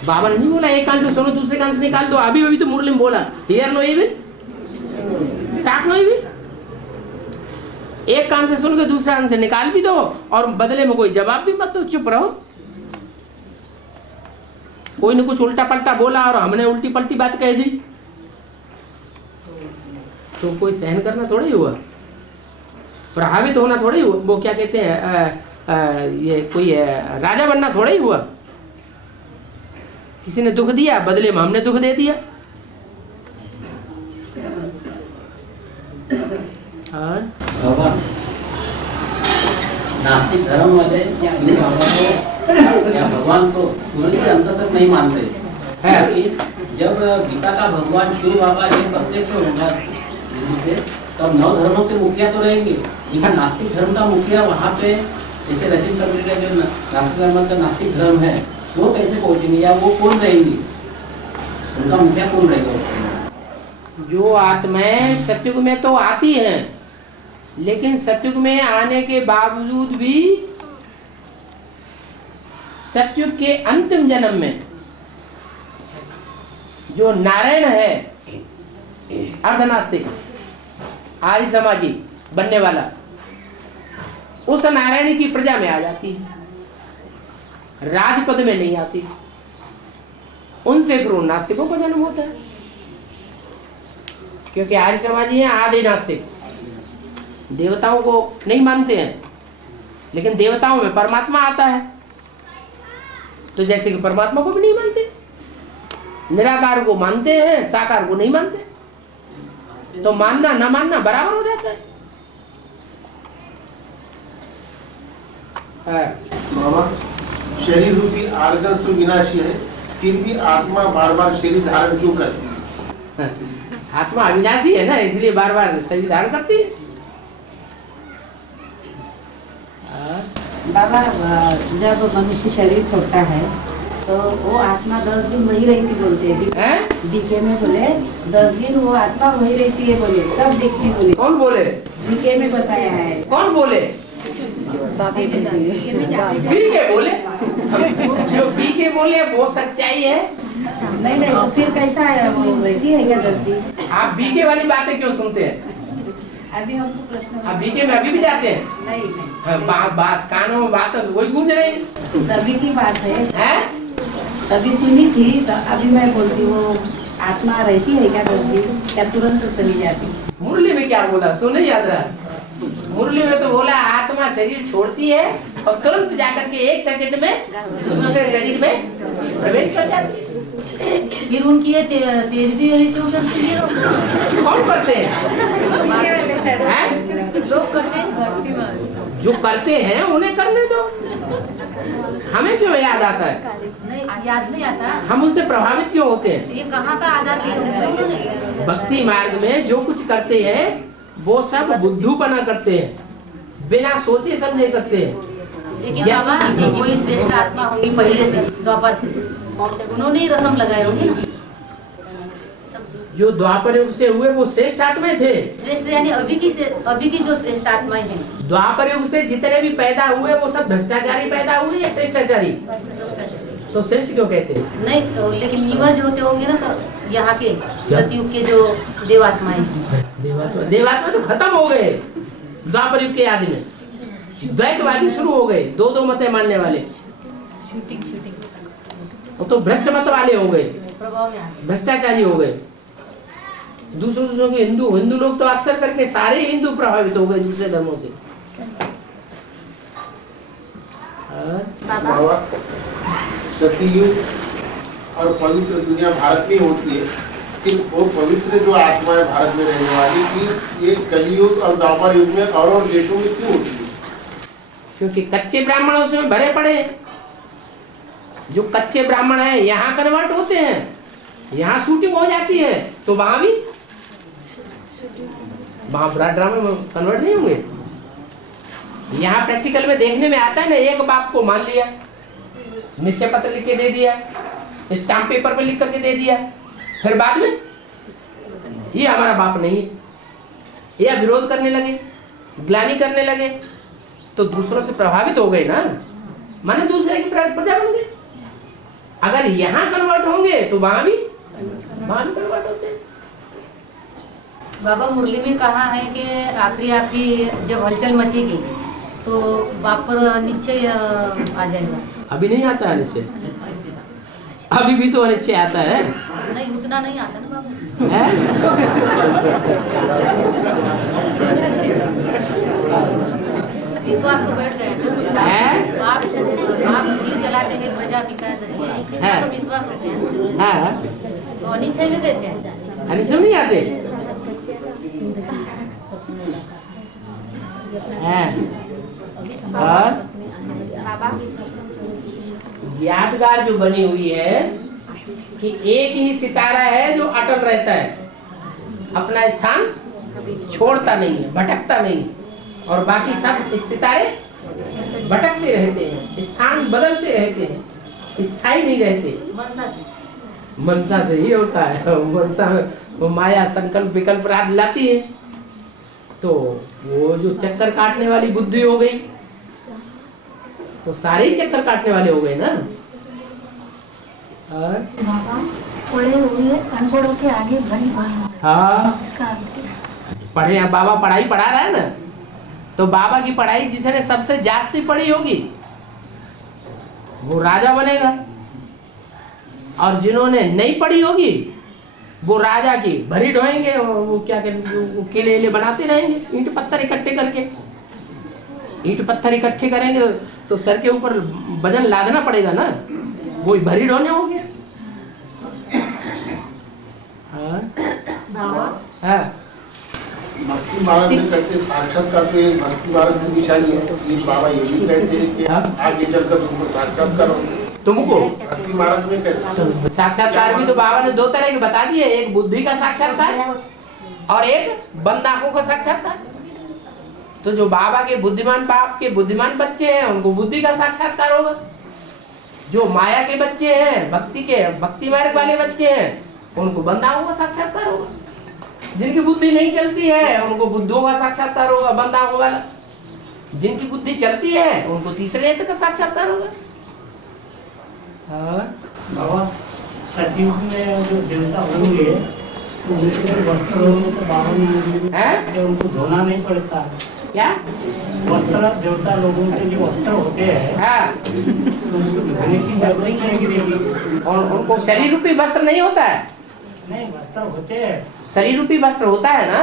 बाबा ने नहीं बोला एक कान से सुनो दूसरे कान से निकाल दो, अभी तो मुरली में बोला hear no evil talk no evil, एक कान से सुन के दूसरे कान से निकाल भी दो और बदले में कोई जवाब भी मत दो, चुप रहो। कोई ने कुछ उल्टा पलटा बोला और हमने उल्टी पलटी बात कह दी तो कोई सहन करना थोड़ा ही हुआ, प्रभावित होना थोड़ा ही हुआ, वो क्या कहते हैं ये कोई राजा बनना थोड़ा ही हुआ। किसी ने दुख दिया बदले में हमने दुख दे दिया। और बाबा नास्तिक धर्म वाले बाबा को या भगवान को पूरी अंत तक नहीं मानते हैं। जब गीता का भगवान शिव बाबा एक प्रत्यक्ष होगा तब 9 धर्मों से मुखिया तो रहेंगे, लेकिन नास्तिक धर्म का मुखिया वहाँ पे जैसे रचिन कंट्री का जो नास्तिक धर्म का नास्तिक धर्म है वो कैसे पहुँचेंगे या वो कौन रहेंगी, उनका मुखिया कौन रहेगा? जो आत्माएं सतयुग में तो आती हैं, लेकिन सतयुग में आने के बावजूद भी सतयुग के अंतिम जन्म में जो नारायण है अर्धनास्तिक आर्य समाजी बनने वाला, उस नारायण की प्रजा में आ जाती है, राजपद में नहीं आती, उनसे फिर उन नास्तिकों का जन्म होता है। क्योंकि आर्य समाजी हैं आदि नास्तिक, देवताओं को नहीं मानते हैं, लेकिन देवताओं में परमात्मा आता है, तो जैसे कि परमात्मा को भी नहीं मानते, निराकार को मानते हैं साकार को नहीं मानते, तो मानना ना मानना बराबर हो जाता है। बाबा शरीर रूपी आर्गन तो विनाशी है, फिर भी आत्मा बार बार शरीर धारण क्यों करती है? आत्मा अविनाशी है ना, इसलिए बार बार शरीर धारण करती है। बाबा जब मनुष्य शरीर छोड़ता है तो वो आत्मा 10 दिन वही रहती बोलते हैं। डीके में बोले 10 दिन वो आत्मा वही रहती है बोले, सब देखती बोले। कौन बोले? डीके में बताया है। कौन बोले? बीके बोले। जो बीके बोले वो सच्चाई है। नहीं तो फिर कैसा है, वो रहती है क्या जल्दी? आप बीके वाली बातें क्यों सुनते हैं? अभी हमको प्रश्न, आप बीके में अभी भी जाते हैं? नहीं बात कानों में बात वही गूंज रही। तभी की बात है, तभी सुनी थी तो अभी मैं बोलती वो आत्मा रहती है क्या जल्दी, क्या तुरंत चली जाती? मुरली में क्या बोला सुने याद रहा? मुरली में तो बोला आत्मा शरीर छोड़ती है और तुरंत जाकर के 1 सेकंड में दूसरे शरीर में प्रवेश कर जाती है। फिर उनकी ये तेरहवीं वाली जो करती है कौन करते हैं? लोग करते हैं, जो करते हैं उन्हें करने दो, हमें क्यों याद आता है? नहीं याद नहीं आता। हम उनसे प्रभावित क्यों होते हैं? ये कहाँ का आधार लिया उन्होंने? भक्ति मार्ग में जो कुछ करते हैं वो सब बुद्धूपना करते हैं, बिना सोचे समझे करते हैं। लेकिन बाबा कोई श्रेष्ठ आत्मा होंगी पहले से, द्वापर से, उन्होंने ही रसम लगाए होंगे ना। जो द्वापर युग से हुए वो श्रेष्ठ आत्माएं थे। श्रेष्ठ यानी अभी की जो श्रेष्ठ आत्माएं हैं। द्वापर युग से जितने भी पैदा हुए वो सब भ्रष्टाचारी पैदा हुए या श्रेष्ठाचारी? तो श्रेष्ठ क्यों कहते हैं? नहीं, लेकिन ईवर जो होते होंगे ना, तो यहाँ के सतयुग के जो देवात्माएं, देवात्मा तो खत्म हो गए द्वापर युग के आदि में। द्वैतवादी शुरू हो गए, 2 मत मानने वाले, वो तो भ्रष्ट मत वाले हो गए, भ्रष्टाचारी हो गए। दूसरों के हिंदू लोग तो अक्सर करके सारे हिंदू प्रभावित हो गए दूसरे धर्मों से। बाबा सतयुग और पवित्र दुनिया भारत में होती है, कि वो पवित्र जो आत्माएं भारत में रहने वाली की ये कलियुग और द्वापर युग में और देशों में क्यों होती है? क्योंकि कच्चे ब्राह्मण उसमें भरे पड़े। जो कच्चे ब्राह्मण हैं यहाँ कन्वर्ट होते हैं, यहाँ शूटिंग हो जाती है, तो वहां भी ड्रामा में कन्वर्ट नहीं होंगे। यहाँ प्रैक्टिकल में देखने में आता है ना, एक बाप को मान लिया, निश्चय पत्र लिख के दे दिया, स्टाम्प पेपर पे लिख करके दे दिया, फिर बाद में ये हमारा बाप नहीं, ये विरोध करने लगे, ग्लानि करने लगे, तो दूसरों से प्रभावित हो गए ना, माने दूसरे की प्रजा बन गए। अगर यहाँ कन्वर्ट होंगे तो वहां भी कन्वर्ट होते हैं। बाबा मुरली में कहा है कि आखिरी जब हलचल मचेगी तो बाप पर निश्चय आ जाएगा। अभी नहीं आता है निश्चय, अभी भी तो निश्चय आता है। नहीं, उतना नहीं आता ना बाबा। विश्वास तो बैठ गया ना, आप शिव चलाते हैं प्रजा पिता जरिए, तो विश्वास हो गया। तो अनिश्चय में कैसे आए? अनिश्चय नहीं आते। और यादगार जो बनी हुई है कि एक ही सितारा है जो अटल रहता है, अपना स्थान छोड़ता नहीं है, भटकता नहीं, और बाकी सब इस सितारे भटकते रहते हैं, स्थान बदलते रहते हैं, स्थायी नहीं रहते। मनसा से ही होता है। मनसा में वो माया संकल्प विकल्प लाती है, तो वो जो चक्कर काटने वाली बुद्धि हो गई, तो सारे ही चक्कर काटने वाले हो गए ना। पढ़े हुए अनपढ़ों के आगे बड़ी हाँ पढ़े, बाबा पढ़ाई पढ़ा रहा है ना, तो बाबा की पढ़ाई जिसने सबसे जास्ती पढ़ी होगी वो राजा बनेगा, और जिन्होंने नहीं पढ़ी होगी वो राजा की भरी ढोएंगे, वो क्या करेंगे, किले बनाते रहेंगे, ईंट पत्थर इकट्ठे करके। ईंट पत्थर इकट्ठे करेंगे तो सर के ऊपर वजन लादना पड़ेगा ना, वो भरी ढोने हो गया। भक्ति मार्ग में कहते साक्षात्कार, तो ये भक्ति मार्ग की निशानी है। ये बाबा ये भी कहते हैं कि आगे चलकर तुमको साक्षात्कार हो। तुमको भक्ति मार्ग में कैसे तो साक्षात्कार भी तो बाबा ने 2 तरह के बता दिए, एक बुद्धि का साक्षात्कार और एक बंद आंखों का साक्षात्कार। तो जो बाबा के बुद्धिमान बाप के बुद्धिमान बच्चे हैं उनको बुद्धि का साक्षात्कार होगा, जो माया के बच्चे हैं, भक्ति मार्ग वाले बच्चे हैं, उनको बंद आंखों का साक्षात्कार होगा। जिनकी बुद्धि नहीं चलती है उनको बुद्धों का साक्षात्कार होगा, बंद आंखों वाला। जिनकी बुद्धि चलती है उनको तीसरे नेत्र का साक्षात्कार होगा। बाबा सतयुग में जो देवता होंगे तो उनके वस्त्र होंगे, तो बाबा ने उनको धोना नहीं पड़ता क्या? वस्त्र देवता लोगों के जो वस्त्र होते हैं तो उनको धोने की जरूरत नहीं, और उनको शरीर रूपी वस्त्र नहीं होता है। नहीं, वस्त्र होते हैं, शरीर रूपी वस्त्र होता है ना।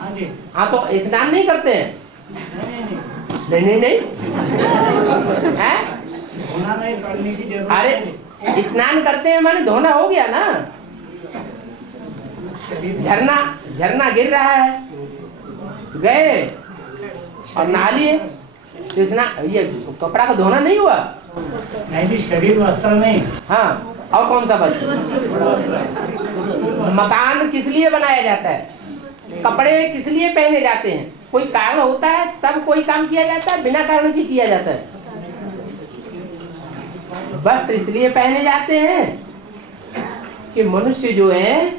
हाँ जी। हाँ, तो स्नान नहीं करते हैं, नहीं नहीं नहीं हैं? धोना नहीं करने की जरूरत अरे स्नान करते हैं माने धोना हो गया ना। झरना झरना गिर रहा है, गए और नहा लिए तो ये कपड़ा का धोना नहीं हुआ। नहीं जी, शरीर वस्त्र नहीं। हाँ, और कौन सा वस्त्र? मकान किस लिए बनाया जाता है? कपड़े किस लिए पहने जाते हैं? कोई कारण होता है तब कोई काम किया जाता है, बिना कारण के किया जाता है। वस्त्र इसलिए पहने जाते हैं कि मनुष्य जो है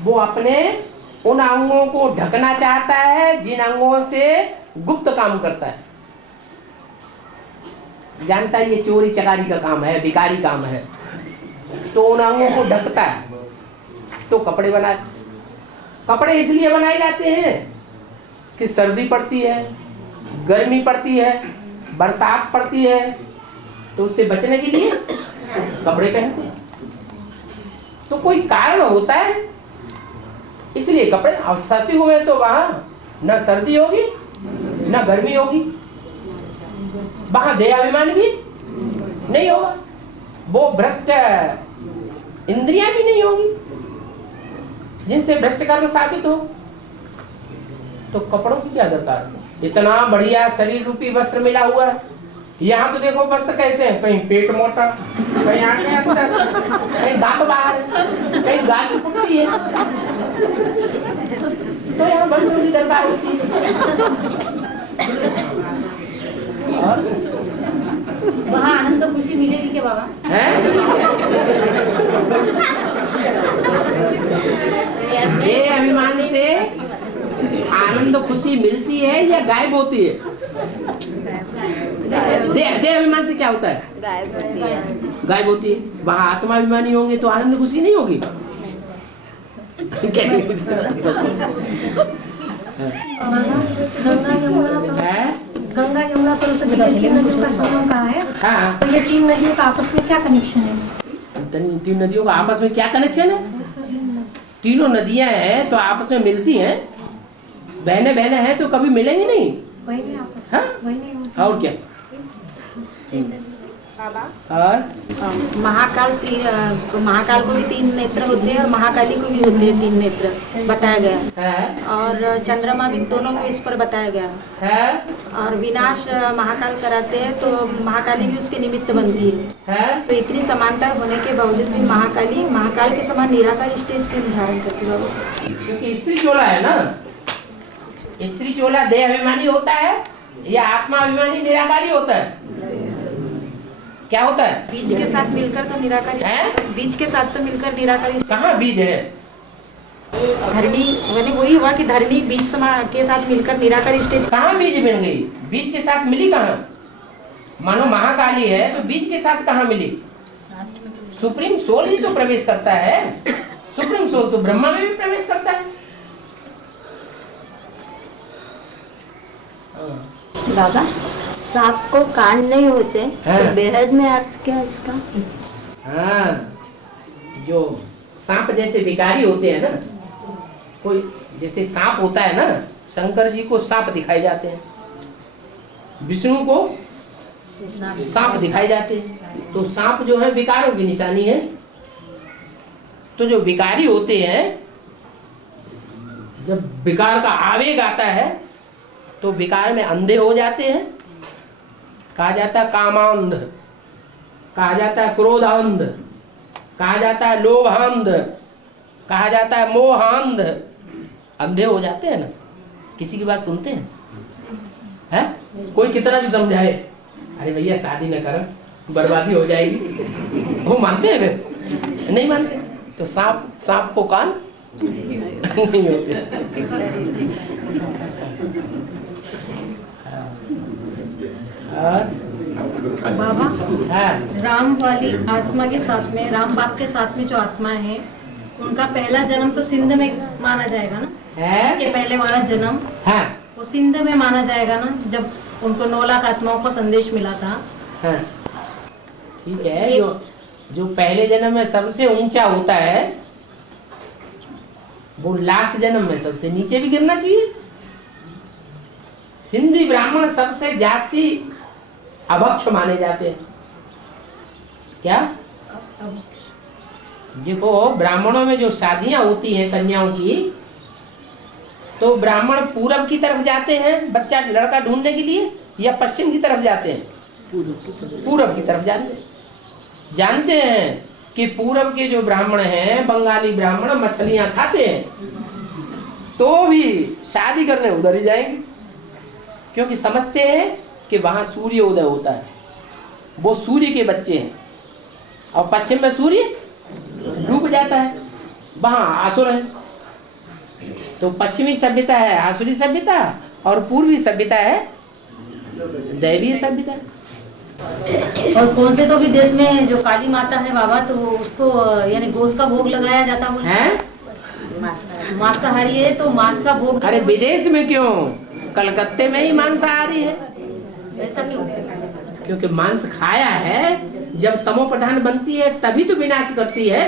वो अपने उन अंगों को ढकना चाहता है जिन अंगों से गुप्त काम करता है। जानता है ये चोरी चकारी का काम है, भिखारी काम है, तो उन अंगों को ढकता है, तो कपड़े बनाए। कपड़े इसलिए बनाए जाते हैं कि सर्दी पड़ती है, गर्मी पड़ती है, बरसात पड़ती है, तो उससे बचने के लिए कपड़े पहनते हैं। तो कोई कारण होता है इसलिए कपड़े। और सर्दी हुए तो वहां न सर्दी होगी न गर्मी होगी, वहां देहाभिमान भी नहीं होगा, वो भ्रष्ट इंद्रियां भी नहीं होगी जिनसे भ्रष्ट कर्म साबित हो। तो कपड़ों की क्या दरकार है? इतना बढ़िया शरीर रूपी वस्त्र मिला हुआ है। यहाँ तो देखो वस्त्र कैसे है, कहीं पेट मोटा, कहीं आंखें अंदर, कहीं दांत बाहर, कहीं गाल की पुट्टी है, तो यहाँ वस्त्र की दरकार होती है। और वहाँ आनंद खुशी मिलेगी क्या बाबा? ये अभिमान से आनंद खुशी मिलती है या गायब होती है? देह अभिमान से क्या होता है? गायब होती है। वहाँ आत्माभिमानी होंगे तो आनंद खुशी नहीं होगी। गंगा यमुना सरस्वती तीन नदियों का संगम कहाँ है? हाँ। तो ये तीन नदियों का आपस में क्या कनेक्शन है? तीन नदियों का आपस में क्या कनेक्शन है? तीनों नदियां हैं तो आपस में मिलती हैं, बहने बहने हैं तो कभी मिलेंगी नहीं। वही नहीं आपस हाँ? वही नहीं होती। और क्या? और महाकाल को भी 3 नेत्र होते हैं और महाकाली को भी होते हैं 3 नेत्र बताया गया है। और चंद्रमा भी दोनों को इस पर बताया गया है। और विनाश महाकाल कराते हैं तो महाकाली भी उसके निमित्त बनती है। तो इतनी समानता होने के बावजूद भी महाकाली महाकाल के समान निराकार स्टेज को निर्धारण करती है। क्योंकि स्त्री चोला है ना, स्त्री चोला देह अभिमानी होता है या आत्मा अभिमानी निराकारी होता है? क्या होता है? बीज के साथ मिलकर तो निराकारी है। बीज के साथ तो मिलकर निराकारी। कहाँ बीज है? धरणी मैंने वही हुआ कि धरणी बीज के साथ मिलकर निराकारी स्टेज। कहाँ बीज मिल गई? बीज के साथ मिली कहाँ? मानो महाकाली है तो बीज के साथ कहाँ मिली? सुप्रीम सोल ही तो प्रवेश करता है। सुप्रीम सोल तो ब्रह्मा में भी प्रवेश करता है। बाबा सांप को कान नहीं होते तो बेहद में अर्थ क्या है इसका? हाँ, जो सांप जैसे विकारी होते हैं ना, कोई जैसे सांप होता है ना, शंकर जी को सांप दिखाए जाते हैं, विष्णु को सांप दिखाए जाते हैं। तो सांप जो है विकारों की निशानी है। तो जो विकारी होते हैं, जब विकार का आवेग आता है तो विकार में अंधे हो जाते हैं। कहा जाता है कामांध, कहा जाता है क्रोधांध, कहा जाता है लोभांध, कहा जाता है मोहांध। अंधे हो जाते हैं ना, किसी की बात सुनते हैं? हैं? कोई कितना भी समझाए, अरे भैया शादी न कर, बर्बादी हो जाएगी, वो मानते हैं वे? नहीं मानते। तो सांप को कान नहीं होते। बाबा राम वाली आत्मा के साथ में, राम बाप के साथ में जो आत्मा है, उनका पहला जन्म तो सिंध में माना जाएगा ना? इसके पहले वाला जन्म वो सिंध में माना जाएगा ना, जब उनको 9 लाख आत्माओं को संदेश मिला था। ठीक है। जो पहले जन्म में सबसे ऊंचा होता है वो लास्ट जन्म में सबसे नीचे भी गिरना चाहिए। सिंधी ब्राह्मण सबसे जास्ती अभक्ष माने जाते हैं। क्या? देखो ब्राह्मणों में जो शादियां होती हैं कन्याओं की, तो ब्राह्मण पूरब की तरफ जाते हैं बच्चा लड़का ढूंढने के लिए या पश्चिम की तरफ जाते हैं? पूरब की तरफ जाते हैं। जानते हैं कि पूरब के जो ब्राह्मण हैं, बंगाली ब्राह्मण, मछलियां खाते हैं, तो भी शादी करने उधर ही जाएंगे, क्योंकि समझते हैं कि वहां सूर्य उदय होता है, वो सूर्य के बच्चे हैं, और पश्चिम में सूर्य डूब जाता है, वहां आसुर है। तो पश्चिमी सभ्यता है आसुरी सभ्यता, और पूर्वी सभ्यता है दैवीय सभ्यता। और कौन से तो भी देश में जो काली माता है बाबा, तो उसको यानी गोश्त का भोग लगाया जाता है। मांसाहारी है तो मांस का भोग। अरे विदेश में क्यों, कलकत्ते में ही मांसाहारी है। ऐसा क्यों? क्योंकि मांस खाया है, जब तमो प्रधान बनती है तभी तो विनाश करती है।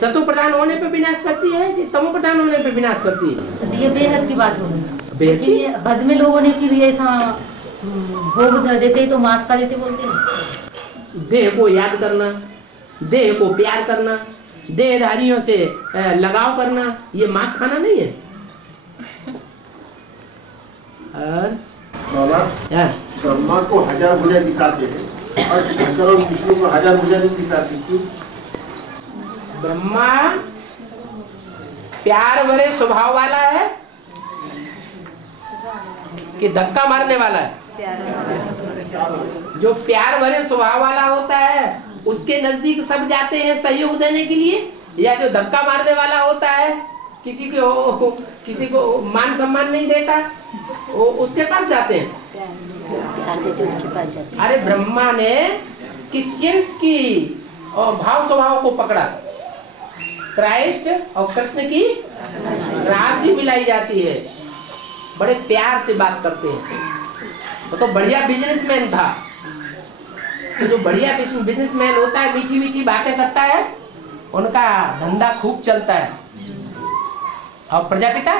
सतो प्रधान होने पे विनाश करती है कि तमो प्रधान होने पे विनाश करती है? तो ये बेहद की बात हो गई। लेकिन हद में लोगों ने फिर ऐसा भोग देते तो मांस का देते बोलते हैं। देह को याद करना, देह को प्यार करना, देहधारियों से लगाव करना, ये मांस खाना नहीं है। और ब्रह्मा को 1000 भुजा दिखाते हैं और शंकर और विष्णु को 1000 भुजा नहीं दिखाती, क्यों? ब्रह्मा प्यार भरे स्वभाव वाला है कि धक्का मारने वाला है? जो प्यार भरे स्वभाव वाला होता है उसके नजदीक सब जाते हैं सहयोग देने के लिए, या जो धक्का मारने वाला होता है किसी को मान सम्मान नहीं देता वो उसके पास जाते हैं? अरे ब्रह्मा ने क्रिश्चियंस की और भाव स्वभाव को पकड़ा, क्राइस्ट और कृष्ण की राशि मिलाई जाती है, बड़े प्यार से बात करते हैं। वो तो बढ़िया बिजनेसमैन था, तो जो बढ़िया बिजनेसमैन होता है मीठी मीठी बातें करता है, उनका धंधा खूब चलता है। और प्रजापिता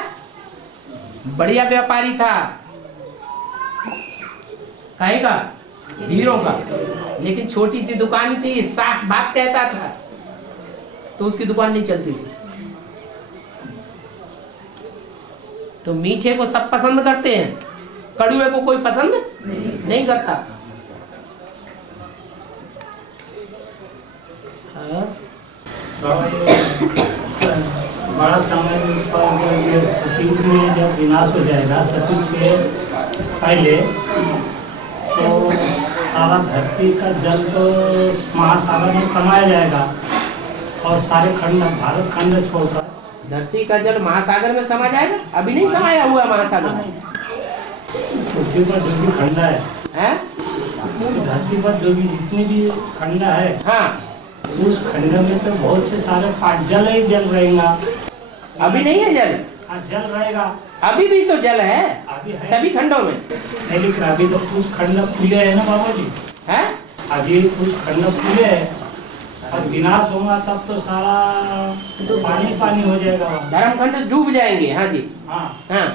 बढ़िया व्यापारी था, काहे का? हीरो का, लेकिन छोटी सी दुकान थी, साफ बात कहता था तो उसकी दुकान नहीं चलती थी। तो मीठे को सब पसंद करते हैं, कड़ुए को कोई पसंद नहीं करता। बड़ा समय पर सतयुग में जब विनाश हो जाएगा, सतयुग के पहले तो सारा धरती का जल तो महासागर में समाया जाएगा और सारे खंड, भारत खंड छोड़कर धरती का जल महासागर में समा जाएगा। अभी नहीं समाया हुआ महासागर में। पृथ्वी पर जो भी खंड है, धरती पर जो भी जितनी भी खंड है, हाँ, उस खंड में तो बहुत से सारे जल ही जल रहेगा। अभी नहीं है जल? जल रहेगा। अभी भी तो जल है, सभी खंडों में। नहीं, लेकिन अभी तो कुछ खंड खुले है ना बाबा जी, है अभी कुछ खंड खुले है, और विनाश होगा तब तो सारा पानी पानी हो जाएगा, धर्म खंड डूब जाएंगे। हाँ जी, हाँ हाँ।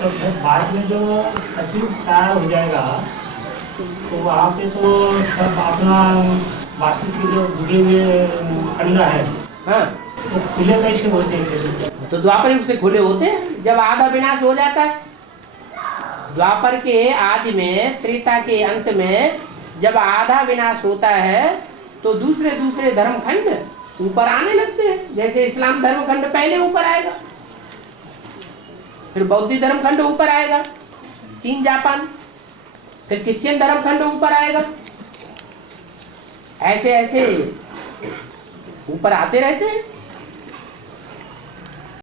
तो फिर बाद में जो सतयुग तैयार हो जाएगा तो वहाँ पे तो सब अपना बाकी के जो जुड़े हुए खंड है, हाँ, तो खुले कैसे होते हैं? तो द्वापर युग से खुले होते हैं जब आधा विनाश हो जाता है। द्वापर के आदि में, त्रेता के अंत में जब आधा विनाश होता है तो दूसरे दूसरे धर्मखंड ऊपर आने लगते हैं। जैसे इस्लाम धर्मखंड पहले ऊपर आएगा, फिर बौद्ध धर्मखंड ऊपर आएगा, चीन जापान, फिर क्रिश्चियन धर्मखंड ऊपर आएगा। ऐसे ऐसे ऊपर आते रहते हैं।